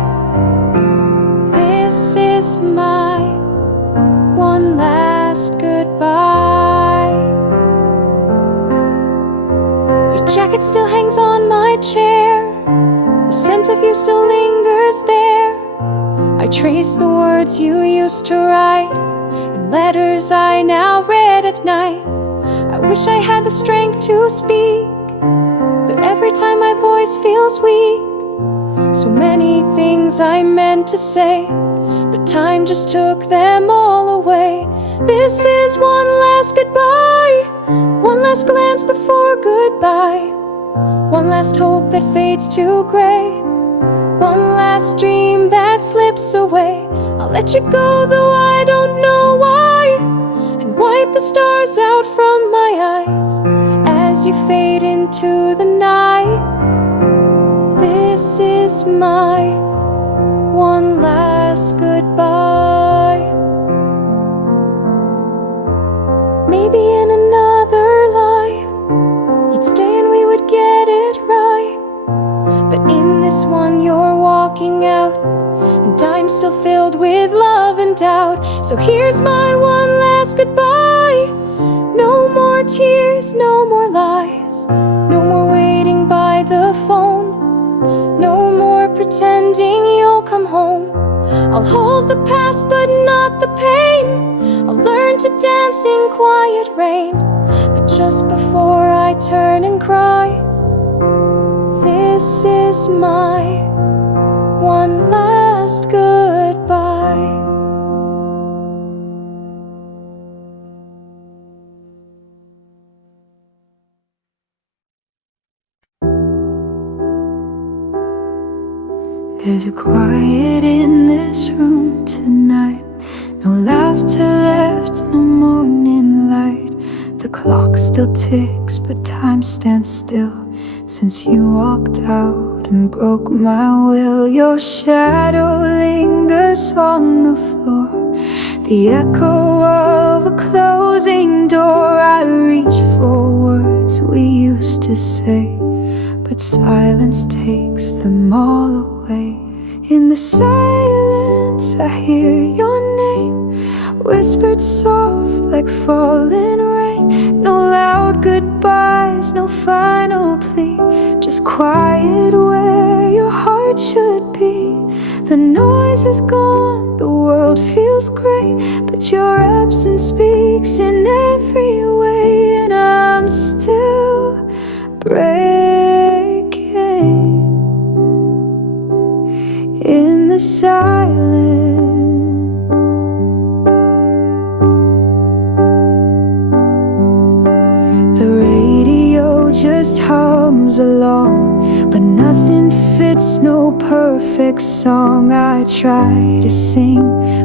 this is my one last goodbye. Your jacket still hangs on my chair, the scent of you still lingers there. I trace the words you used to write in letters I now read at night. I wish I had the strength to speak, but every time my voice feels weak. So many things I meant to say, but time just took them all away. This is one last goodbye, one last glance before goodbye, one last hope that fades to gray, one one last dream that slips away. I'll let you go, though I don't know why, and wipe the stars out from my eyes as you fade into the night. This is my one last goodbye. Maybe in another life you'd stay and we would get it right, but in this one you're walking out, and I'm still filled with love and doubt. So here's my one last goodbye. No more tears, no more lies, no more waiting by the phone, no more pretending you'll come home. I'll hold the past but not the pain. I'll learn to dance in quiet rain, but just before I turn and cry, this is my one last goodbye. There's a quiet in this room tonight. No laughter left, no morning light. The clock still ticks, but time stands still since you walked out and broke my will. Your shadow lingers on the floor, the echo of a closing door. I reach for words we used to say, but silence takes them all away. In the silence I hear your name, whispered soft like falling rain. No loud goodbyes, no final plea, just quiet where your heart should be. The noise is gone, the world feels great, but your absence speaks in every way, and I'm still breaking in the silence. The radio just hums along, but nothing fits, no perfect song. I try to sing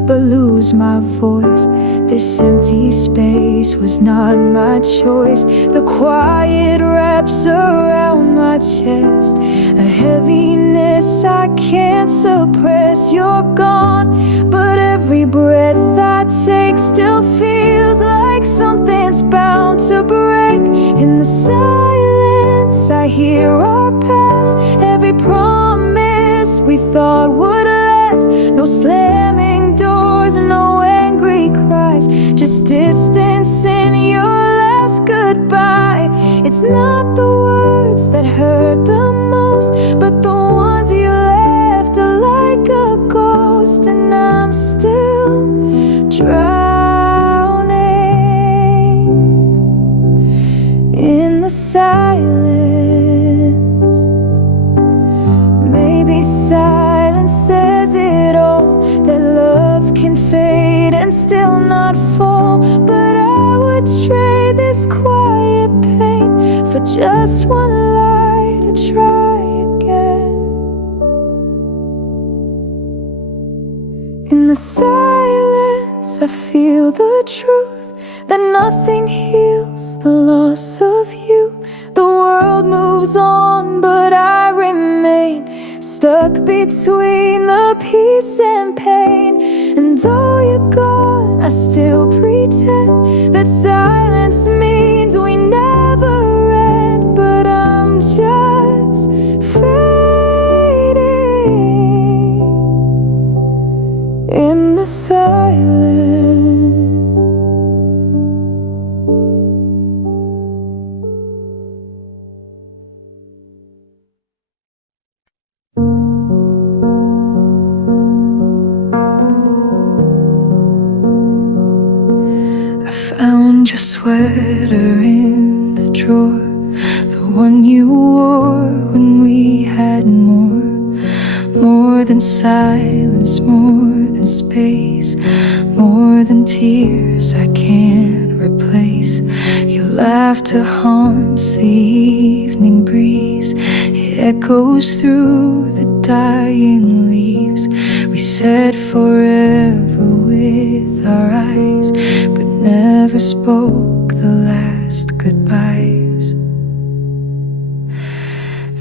but lose my voice. This empty space was not my choice. The quiet wraps around my chest, a heaviness I can't suppress. You're gone, but every breath I take still feels like something's bound to break. In the silence I hear our past, every promise we thought would last. No slamming doors, no angry cries, just distance in your last goodbye. It's not the words that hurt the most, but the ones you left are like a ghost, and I'm still drowning in the silence. Maybe silence says it all, that love can fade and still not fall, but I would trade this quiet pain for just one lie to try again. In the silence I feel the truth, that nothing heals the loss of you. The world moves on, but I remain stuck between the peace and pain. And though you're gone, I still pretend that silence means we never end. But I'm just fading in the silence. Found your sweater in the drawer, the one you wore when we had more than silence, more than space, more than tears I can't replace. Your laughter haunts the evening breeze, it echoes through the dying leaves. We said forever with our eyes, but never spoke the last goodbyes.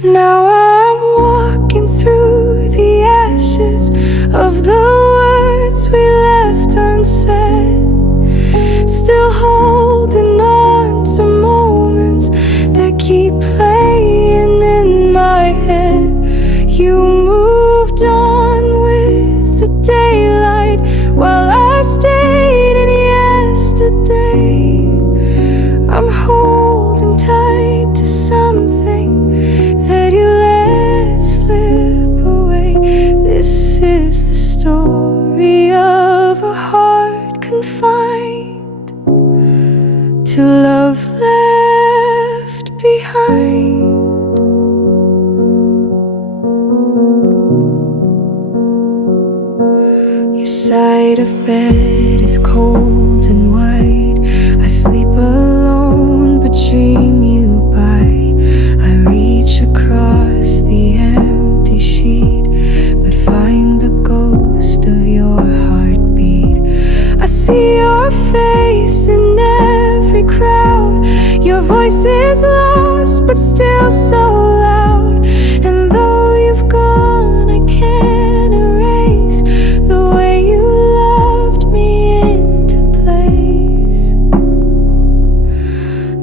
Now I'm walking through the ashes of the words we left unsaid, still holding on to moments that keep playing in my head. You moved on with the daylight while I stayed in yesterday. I'm holding tight to something that you let slip away. This is the story of a heart confined to love left behind. Your side of bed is cold and white. I sleep alone but dream you by. I reach across the empty sheet but find the ghost of your heartbeat. I see your face in every crowd. Your voice is lost but still so loud. And though you've gone, I can't erase the way you loved me into place.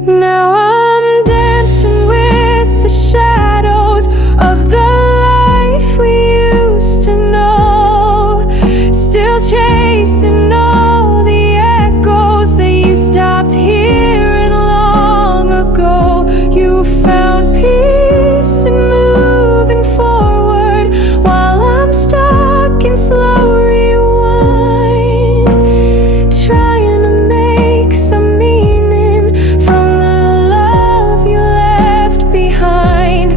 Now I'm dancing with the shadows of the life we used to know, still chasing all the echoes that you stopped hearing long ago. You found peace in moving forward while I'm stuck in slow rewind, trying to make some meaning from the love you left behind.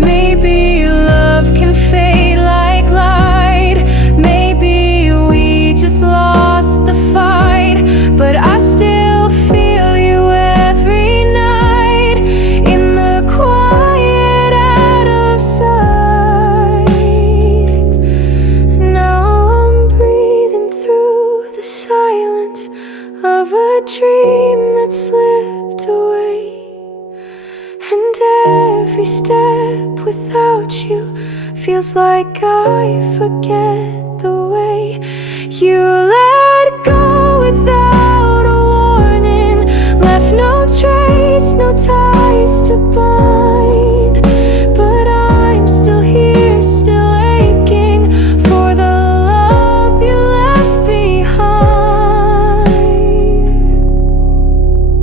Maybe love can fade like light. Maybe we just lost the fight, but I still feel you every night in the quiet out of sight. Now I'm breathing through the silence of a dream that slipped away, and every step without you feels like I forget the way. You let go without a warning, left no trace, no ties to bind. But I'm still here, still aching for the love you left behind.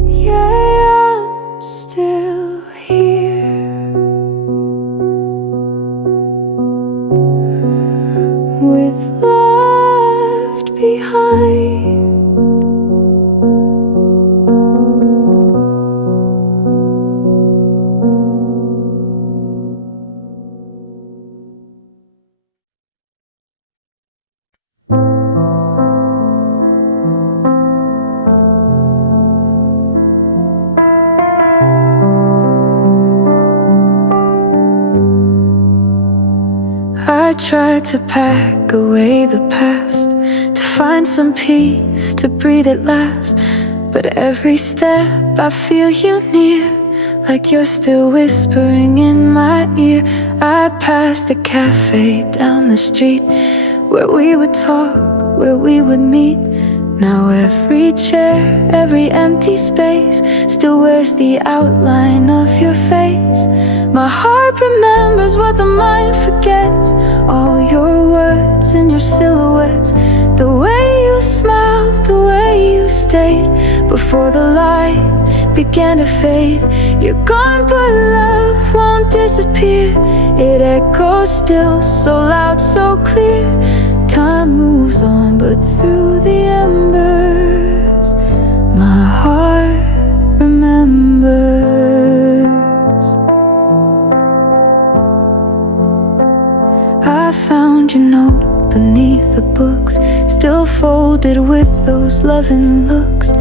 Yeah, I'm still here with left behind. I tried to pack away the past, to find some peace, to breathe at last. But every step I feel you near, like you're still whispering in my ear. I passed the cafe down the street where we would talk, where we would meet. Now every chair, every empty space still wears the outline of your face. My heart remembers what the mind forgets, all your words and your silhouettes, the way you smiled, the way you stayed before the light began to fade. You're gone but love won't disappear. It echoes still, so loud, so clear. Time moves on, but through the embers my heart remembers. I found your note beneath the books, still folded with those loving looks.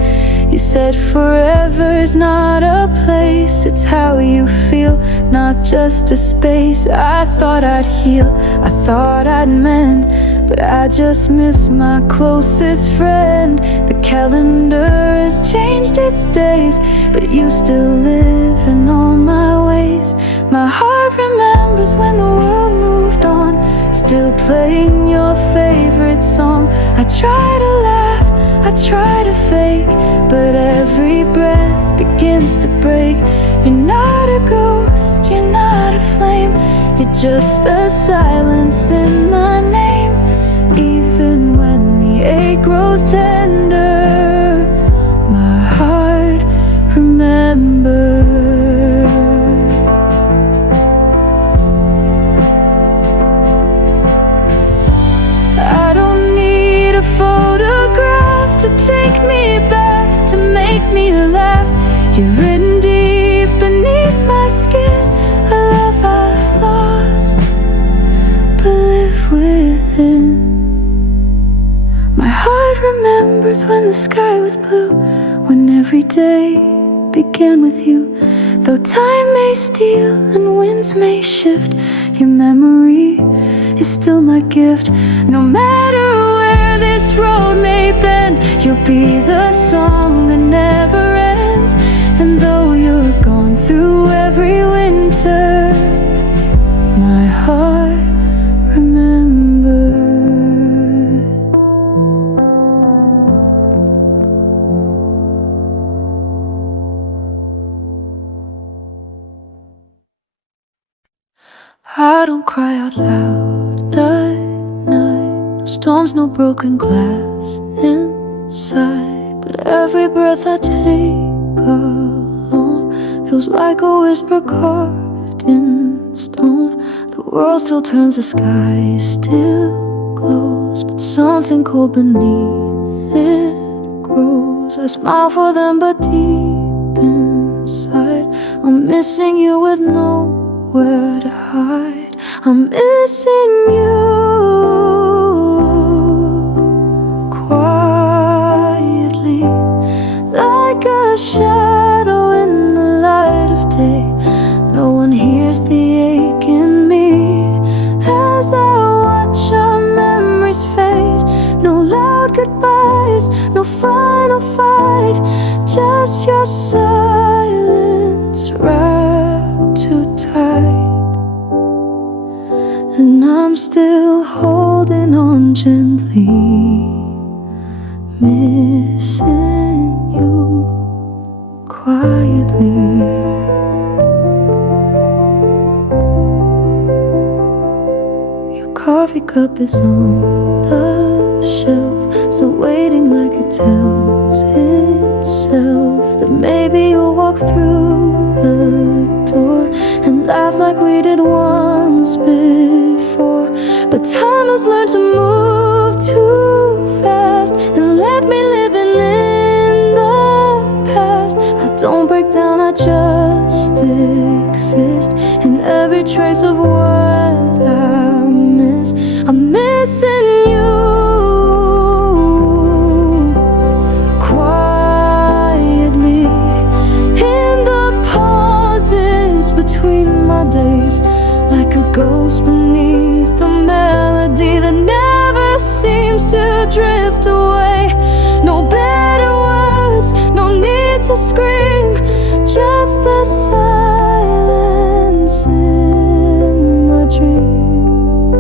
You said forever's not a place, it's how you feel, not just a space. I thought I'd heal, I thought I'd mend, but I just miss my closest friend. The calendar has changed its days, but you still live in all my ways. My heart remembers when the world moved on, still playing your favorite song. I try to laugh, I try to fake, but every breath begins to break. You're not a ghost, you're not a flame, you're just the silence in my name. Even when the ache grows tender, my heart remembers. I don't need a photograph to take me back, to make me laugh. You're written deep beneath my skin, a love I lost but live within. My heart remembers when the sky was blue, when every day began with you. Though time may steal and winds may shift, your memory is still my gift. No matter where this road may bend, you'll be the song that never ends. And though you're gone through every winter, my heart remembers. I don't cry out loud, night, no storms, no broken glass inside. But every breath I take alone feels like a whisper carved in stone. The world still turns, the sky still glows, but something cold beneath it grows. I smile for them, but deep inside I'm missing you with nowhere to hide. I'm missing you quietly, like a shadow in the light of day. No one hears the ache in me as I watch our memories fade. No loud goodbyes, no final fight, just your silence wrapped too tight. And I'm still holding on gently, missing you quietly. Your coffee cup is on the shelf, still waiting like it tells itself that maybe you'll walk through the door and laugh like we did once before. But time has learned to move too fast and left me living in the past. I don't break down, I just exist in every trace of what I miss. I'm missing you quietly in the pauses between my days, like a ghost beneath the melody that never seems to drift away. No better words, no need to scream, just the silence in my dream.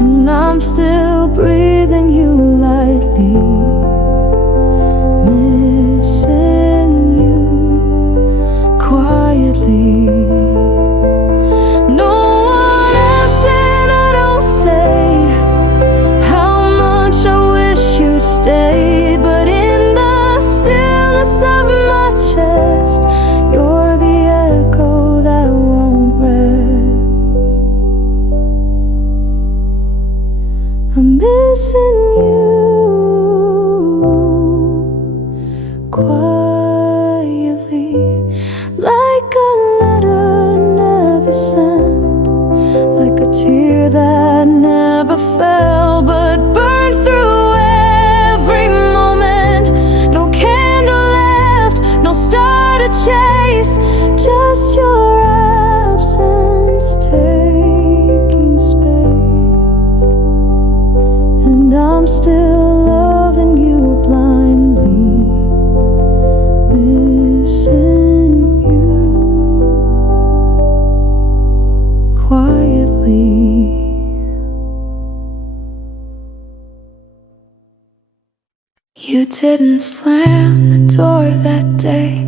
And I'm still breathing you lightly, missing you quietly. But in the stillness of my chest, you're the echo that won't rest. I'm missing didn't slam the door that day.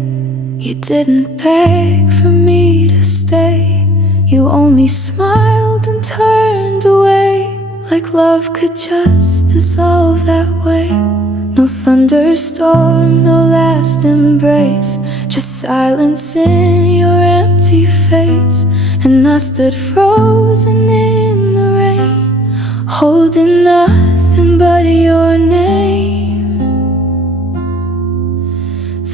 You didn't beg for me to stay. You only smiled and turned away, like love could just dissolve that way. No thunderstorm, no last embrace, just silence in your empty face. And I stood frozen in the rain, holding nothing but your name.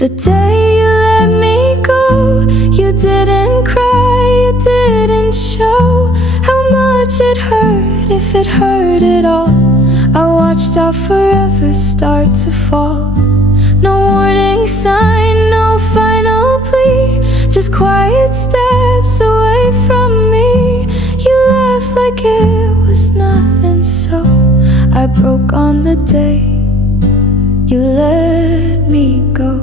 The day you let me go, you didn't cry, you didn't show how much it hurt, if it hurt at all. I watched our forever start to fall. No warning sign, no final plea, just quiet steps away from me. You left like it was nothing, so I broke on the day you let me go.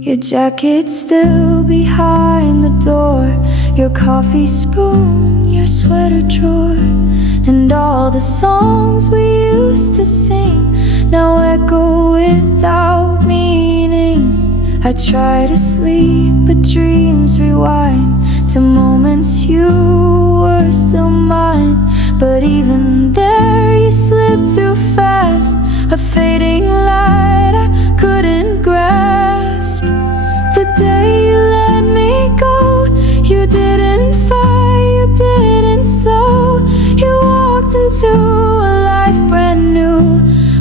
Your jacket still behind the door, your coffee spoon, your sweater drawer, and all the songs we used to sing now echo without meaning. I try to sleep, but dreams rewind to moments you were still mine. But even there you slipped too fast, a fading light I couldn't grasp. The day you let me go, you didn't fight, you didn't slow. You walked into a life brand new,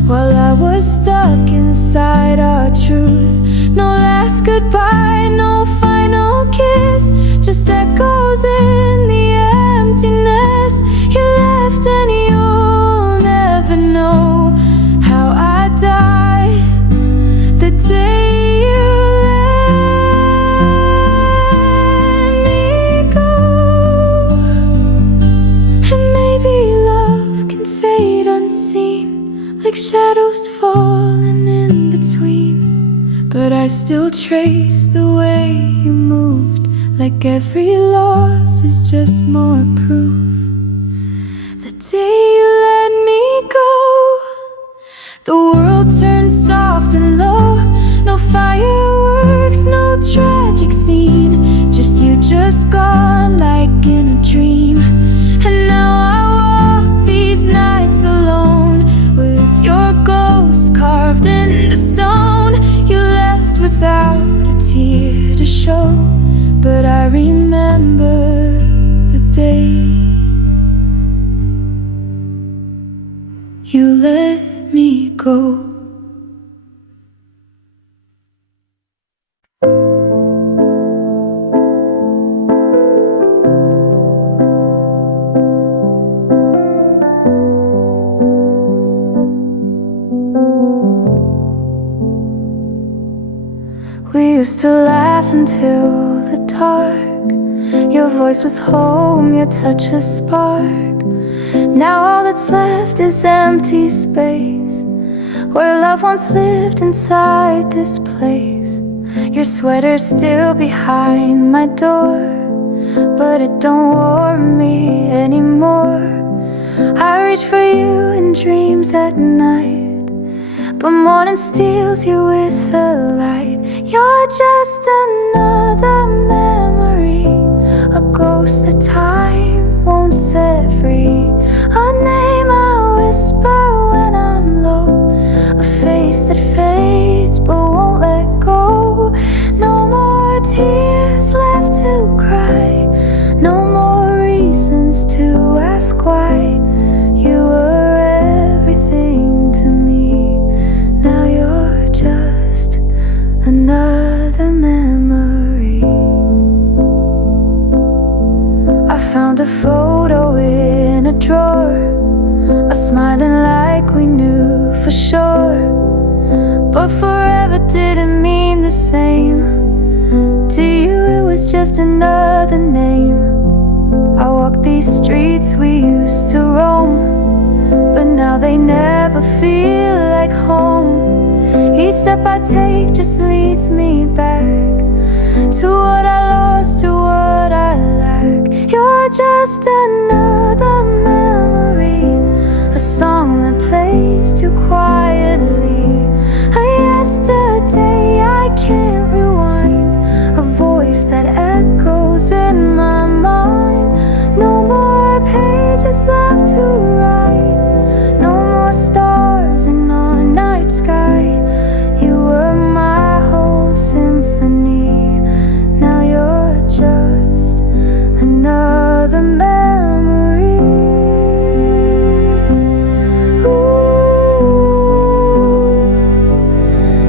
while I was stuck inside our truth. No last goodbye, no final kiss, just echoes in the emptiness. You left and you'll never know how I died the day you let me go. And maybe love can fade unseen, like shadows falling in between, but I still trace the way you moved, like every loss is just more proof. The day you let me go, the world turned soft and low. No fireworks, no tragic scene, just you just gone like in a dream. And now I walk these nights alone, with your ghost carved into stone. You left without a tear to show, but I remember the day you let me go. We used to laugh until the dark. Your voice was home, your touch a spark. Now all that's left is empty space, where love once lived inside this place. Your sweater's still behind my door, but it don't warm me anymore. I reach for you in dreams at night, but morning steals you with the light. You're just another memory, a ghost that time won't set free. A name I whisper when I'm low, a face that fades but won't let go. No more tears left to cry, no more reasons to ask why. You were everything to me, now you're just another memory. I found a photo in a drawer, us smiling like we knew for sure, but forever didn't mean the same. To you it was just another name. I walk these streets we used to roam, but now they never feel like home. Each step I take just leads me back to what I lost, to what I lack. You're just another memory, a song that plays too quietly, a yesterday I can't rewind, a voice that echoes in my mind. No more pages left to write, no more stars in our night sky. You were my whole symphony, now you're just another memory. Ooh,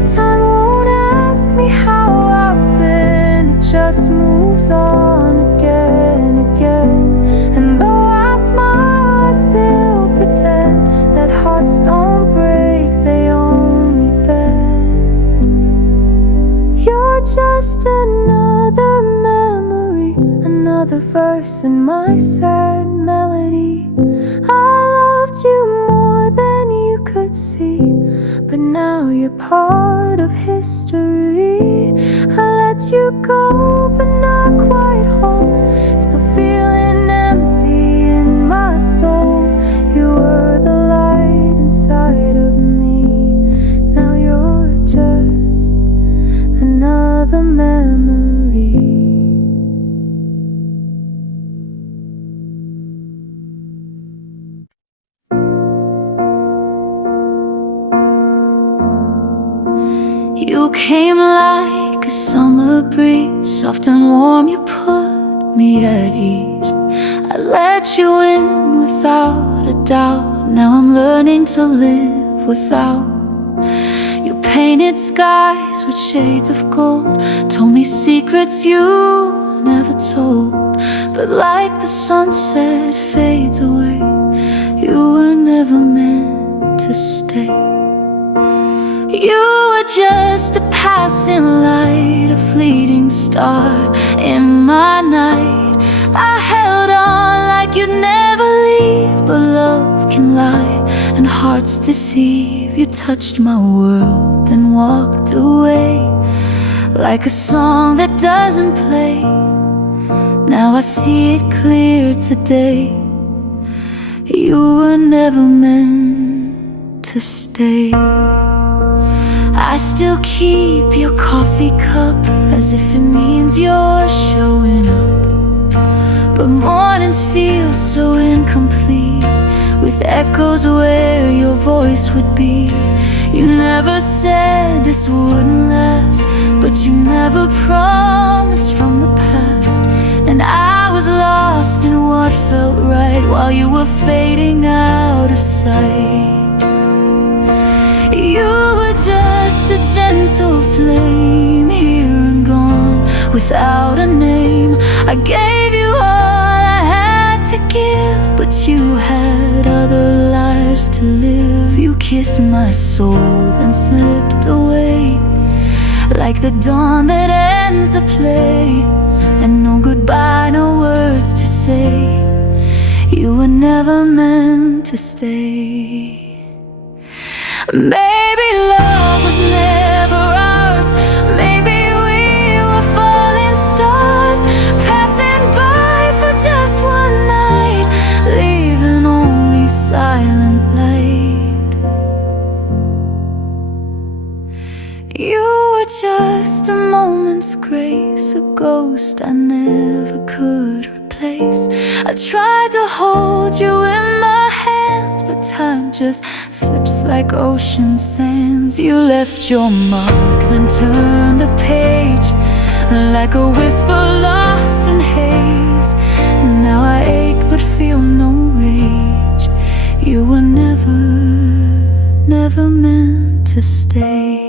time won't ask me how I've been, it just moves on again, again. And though I smile, I still pretend that hearts don't break, they only bend. You're just another memory, another verse in my sad melody. I loved you more than you could see, but now you're part of history. I let you go, but not quite whole, still feeling empty in my soul. You were the light inside of me, now you're just another memory. You came like a summer breeze, soft and warm, you put me at ease. I let you in without a doubt, now I'm learning to live without. You painted skies with shades of gold, told me secrets you never told. But like the sunset fades away, you were never meant to stay. You were just a passing light, a fleeting star in my night. I held on like you'd never leave, but love can lie and hearts deceive. You touched my world, then walked away, like a song that doesn't play. Now I see it clear today, you were never meant to stay. I still keep your coffee cup, as if it means you're showing up. But mornings feel so incomplete, with echoes where your voice would be. You never said this wouldn't last, but you never promised from the past. And I was lost in what felt right, while you were fading out of sight. You were just a gentle flame, here and gone without a name. I gave you all I had to give, but you had other lives to live. You kissed my soul, then slipped away, like the dawn that ends the play. And no goodbye, no words to say, you were never meant to stay. Maybe love was never ours, maybe we were falling stars, passing by for just one night, leaving only silent light. You were just a moment's grace, a ghost I never could replace. I tried to hold you in my hands, but time just slips like ocean sands. You left your mark, then turned the page, like a whisper lost in haze. Now I ache but feel no rage. You were never, never meant to stay.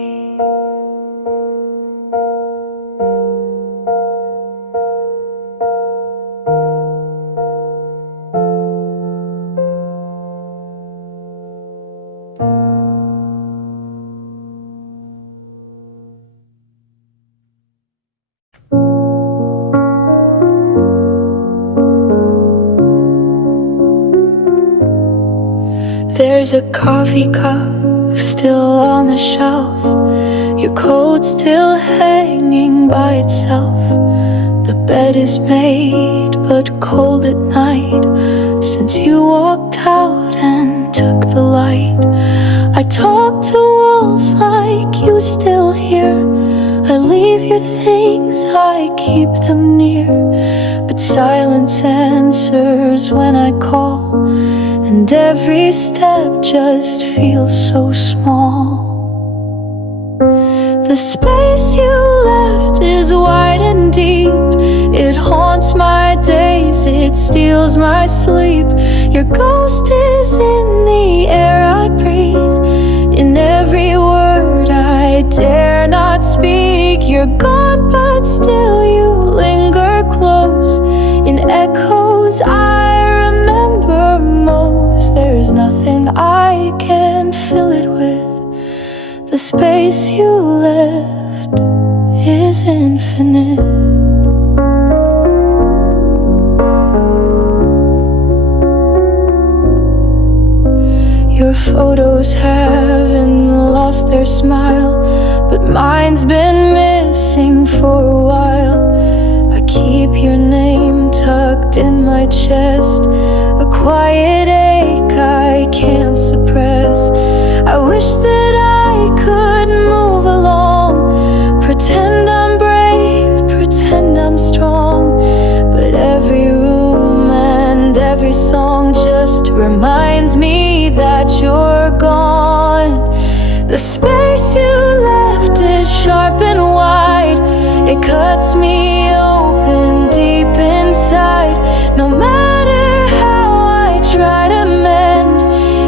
There's a coffee cup still on the shelf, your coat still hanging by itself. The bed is made but cold at night, since you walked out and took talk to walls like you still here. I leave your things, I keep them near. But silence answers when I call, and every step just feels so small. The space you left is wide and deep. It haunts my days, it steals my sleep. Your ghost is in the air I breathe, in every word I dare not speak. You're gone, but still you linger close, in echoes I remember most. There's nothing I can fill it with. The space you left is infinite. Your photos haven't lost their smile, but mine's been missing for a while. I keep your name tucked in my chest, a quiet ache I can't suppress. I wish that I could move along, pretend I'm brave, pretend I'm strong. But every room and every song just reminds me that you're gone. The space you left is sharp and wide. It cuts me open deep inside. No matter how I try to mend,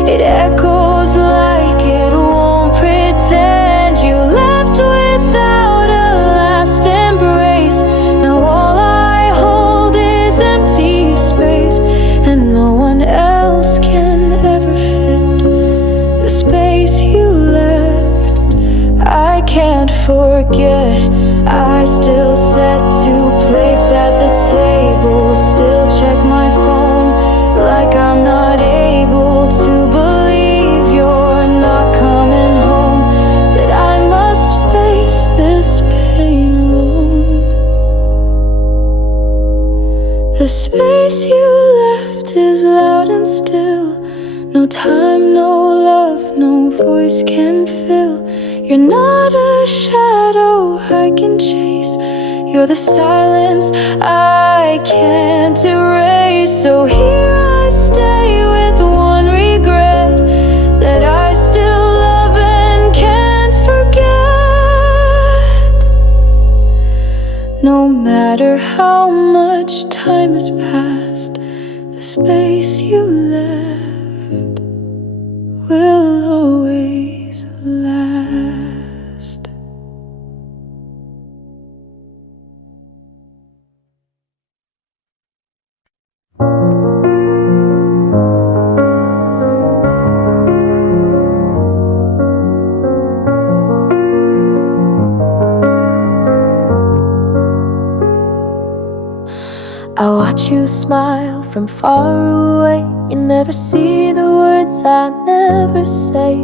it echoes like it won't pretend. You left without a last embrace. Now all I hold is empty space, and no one else can ever fit the space you left. I can't forget, I still set 2 plates at the table, still check my phone like I'm not able to believe you're not coming home, that I must face this pain alone. The space you left is loud and still. No time, no love, no voice can fill. You're not a shadow I can chase. You're the silence I can't erase. So here I stay with one regret, that I still love and can't forget. No matter how much time has passed, the space you left will always last. I watch you smile from far away. You never see the words I never say.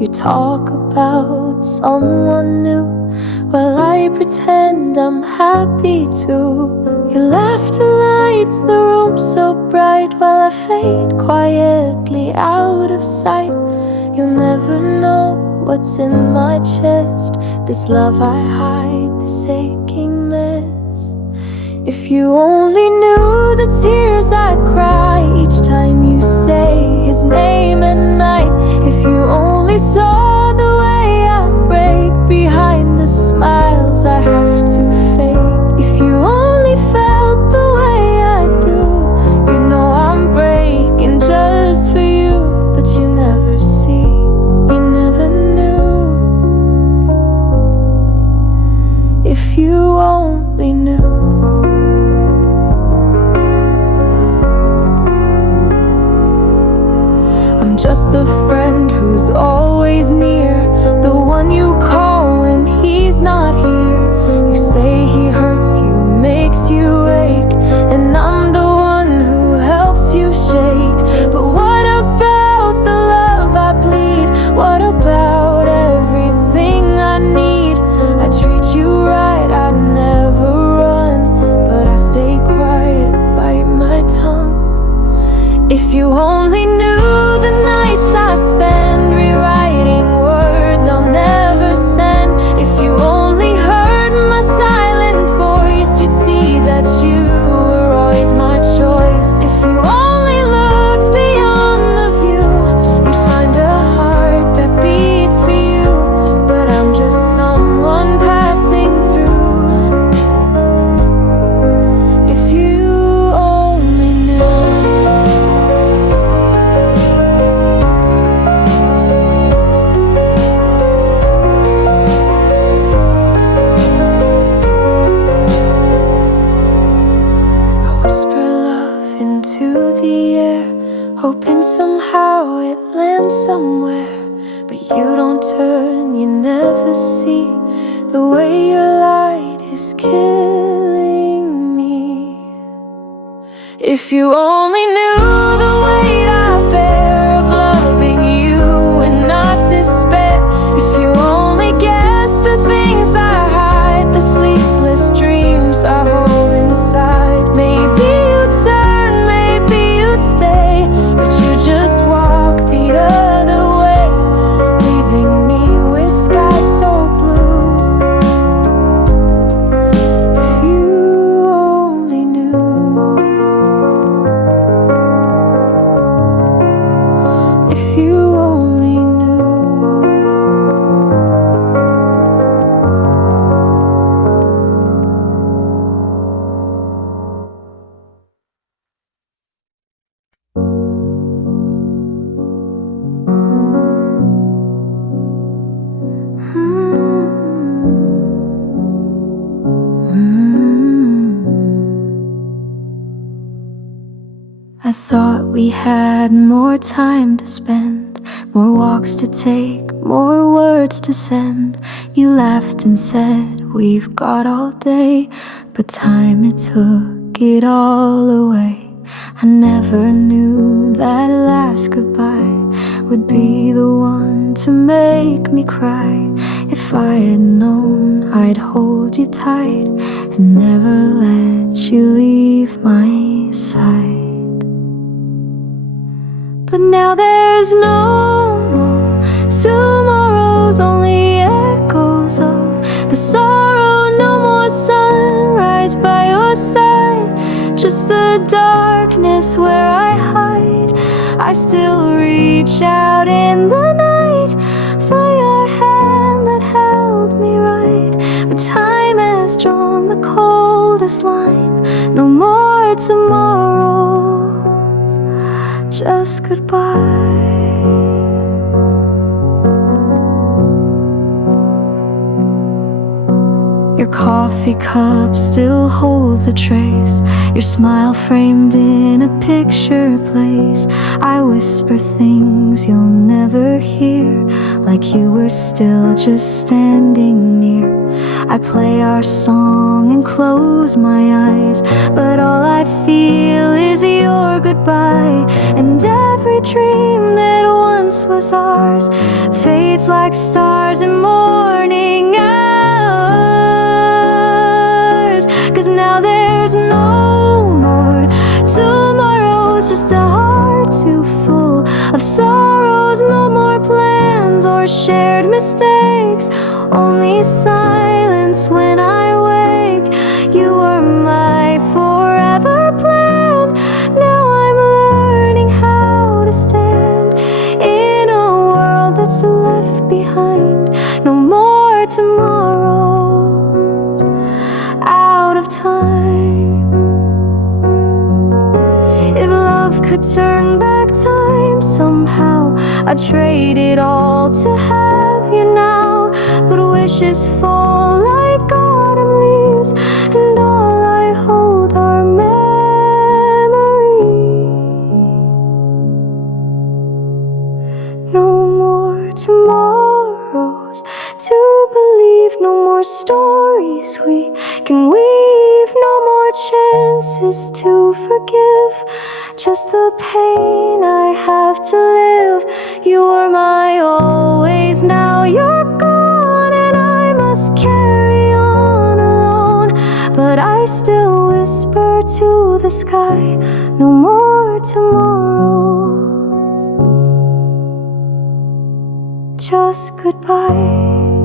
You talk about someone new, while I pretend I'm happy too. Your laughter lights the room so bright, while I fade quietly out of sight. You'll never know what's in my chest, this love I hide, this aching mess. If you only knew the tears I cry each time you say his name at night. If you only saw the way I break behind the smiles I have to fake. If you only felt the way I do, you'd know I'm breaking just for you. But you never see, you never knew. If you only knew. I'm just the friend who's always near, the one you call when he's not here. You say he hurts you, makes you ache, and I'm the one who helps you shake. But what about the love I bleed? What about everything I need? I treat you right, I'd never run, but I stay quiet, bite my tongue. If you only knew the nights I spend rewriting to see the way your light is killing me. If you only knew the weight I bear of loving you and not despair. If you only guessed the things I hide, the sleepless dreams I hold inside. Maybe you'd turn, maybe you'd stay, but you just walk the other way, leaving me with skies so blue. If you only knew. If you only knew. I thought we had more time to spend, more walks to take, more words to send. You laughed and said, we've got all day, but time it took it all away. I never knew that last goodbye would be the one to make me cry. If I had known, I'd hold you tight and never let you leave my side. But now there's no more tomorrows, only echoes of the sorrow. No more sunrise by your side, just the darkness where I hide. I still reach out in the night for your hand that held me right. But time has drawn the coldest line. No more tomorrows, just goodbye. Your coffee cup still holds a trace, your smile framed in a picture place. I whisper things you'll never hear, like you were still just standing near. I play our song and close my eyes, but all I feel is your goodbye. And every dream that once was ours fades like stars in morning hours. 'Cause now there's no more tomorrows, just a heart too full of sorrows. No more plans or shared mistakes, only silence when I wake. You were my forever plan. Now I'm learning how to stand in a world that's left behind. No more tomorrows, out of time. If love could turn back time somehow, I'd trade it all to have you now. But wishes fall like autumn leaves, and all I hold are memories. No more tomorrows to believe, no more stories we can weave, no more chances to forgive, just the pain I have to live. You were my always, now you're gone, and I must carry on alone. But I still whisper to the sky, no more tomorrows, just goodbye.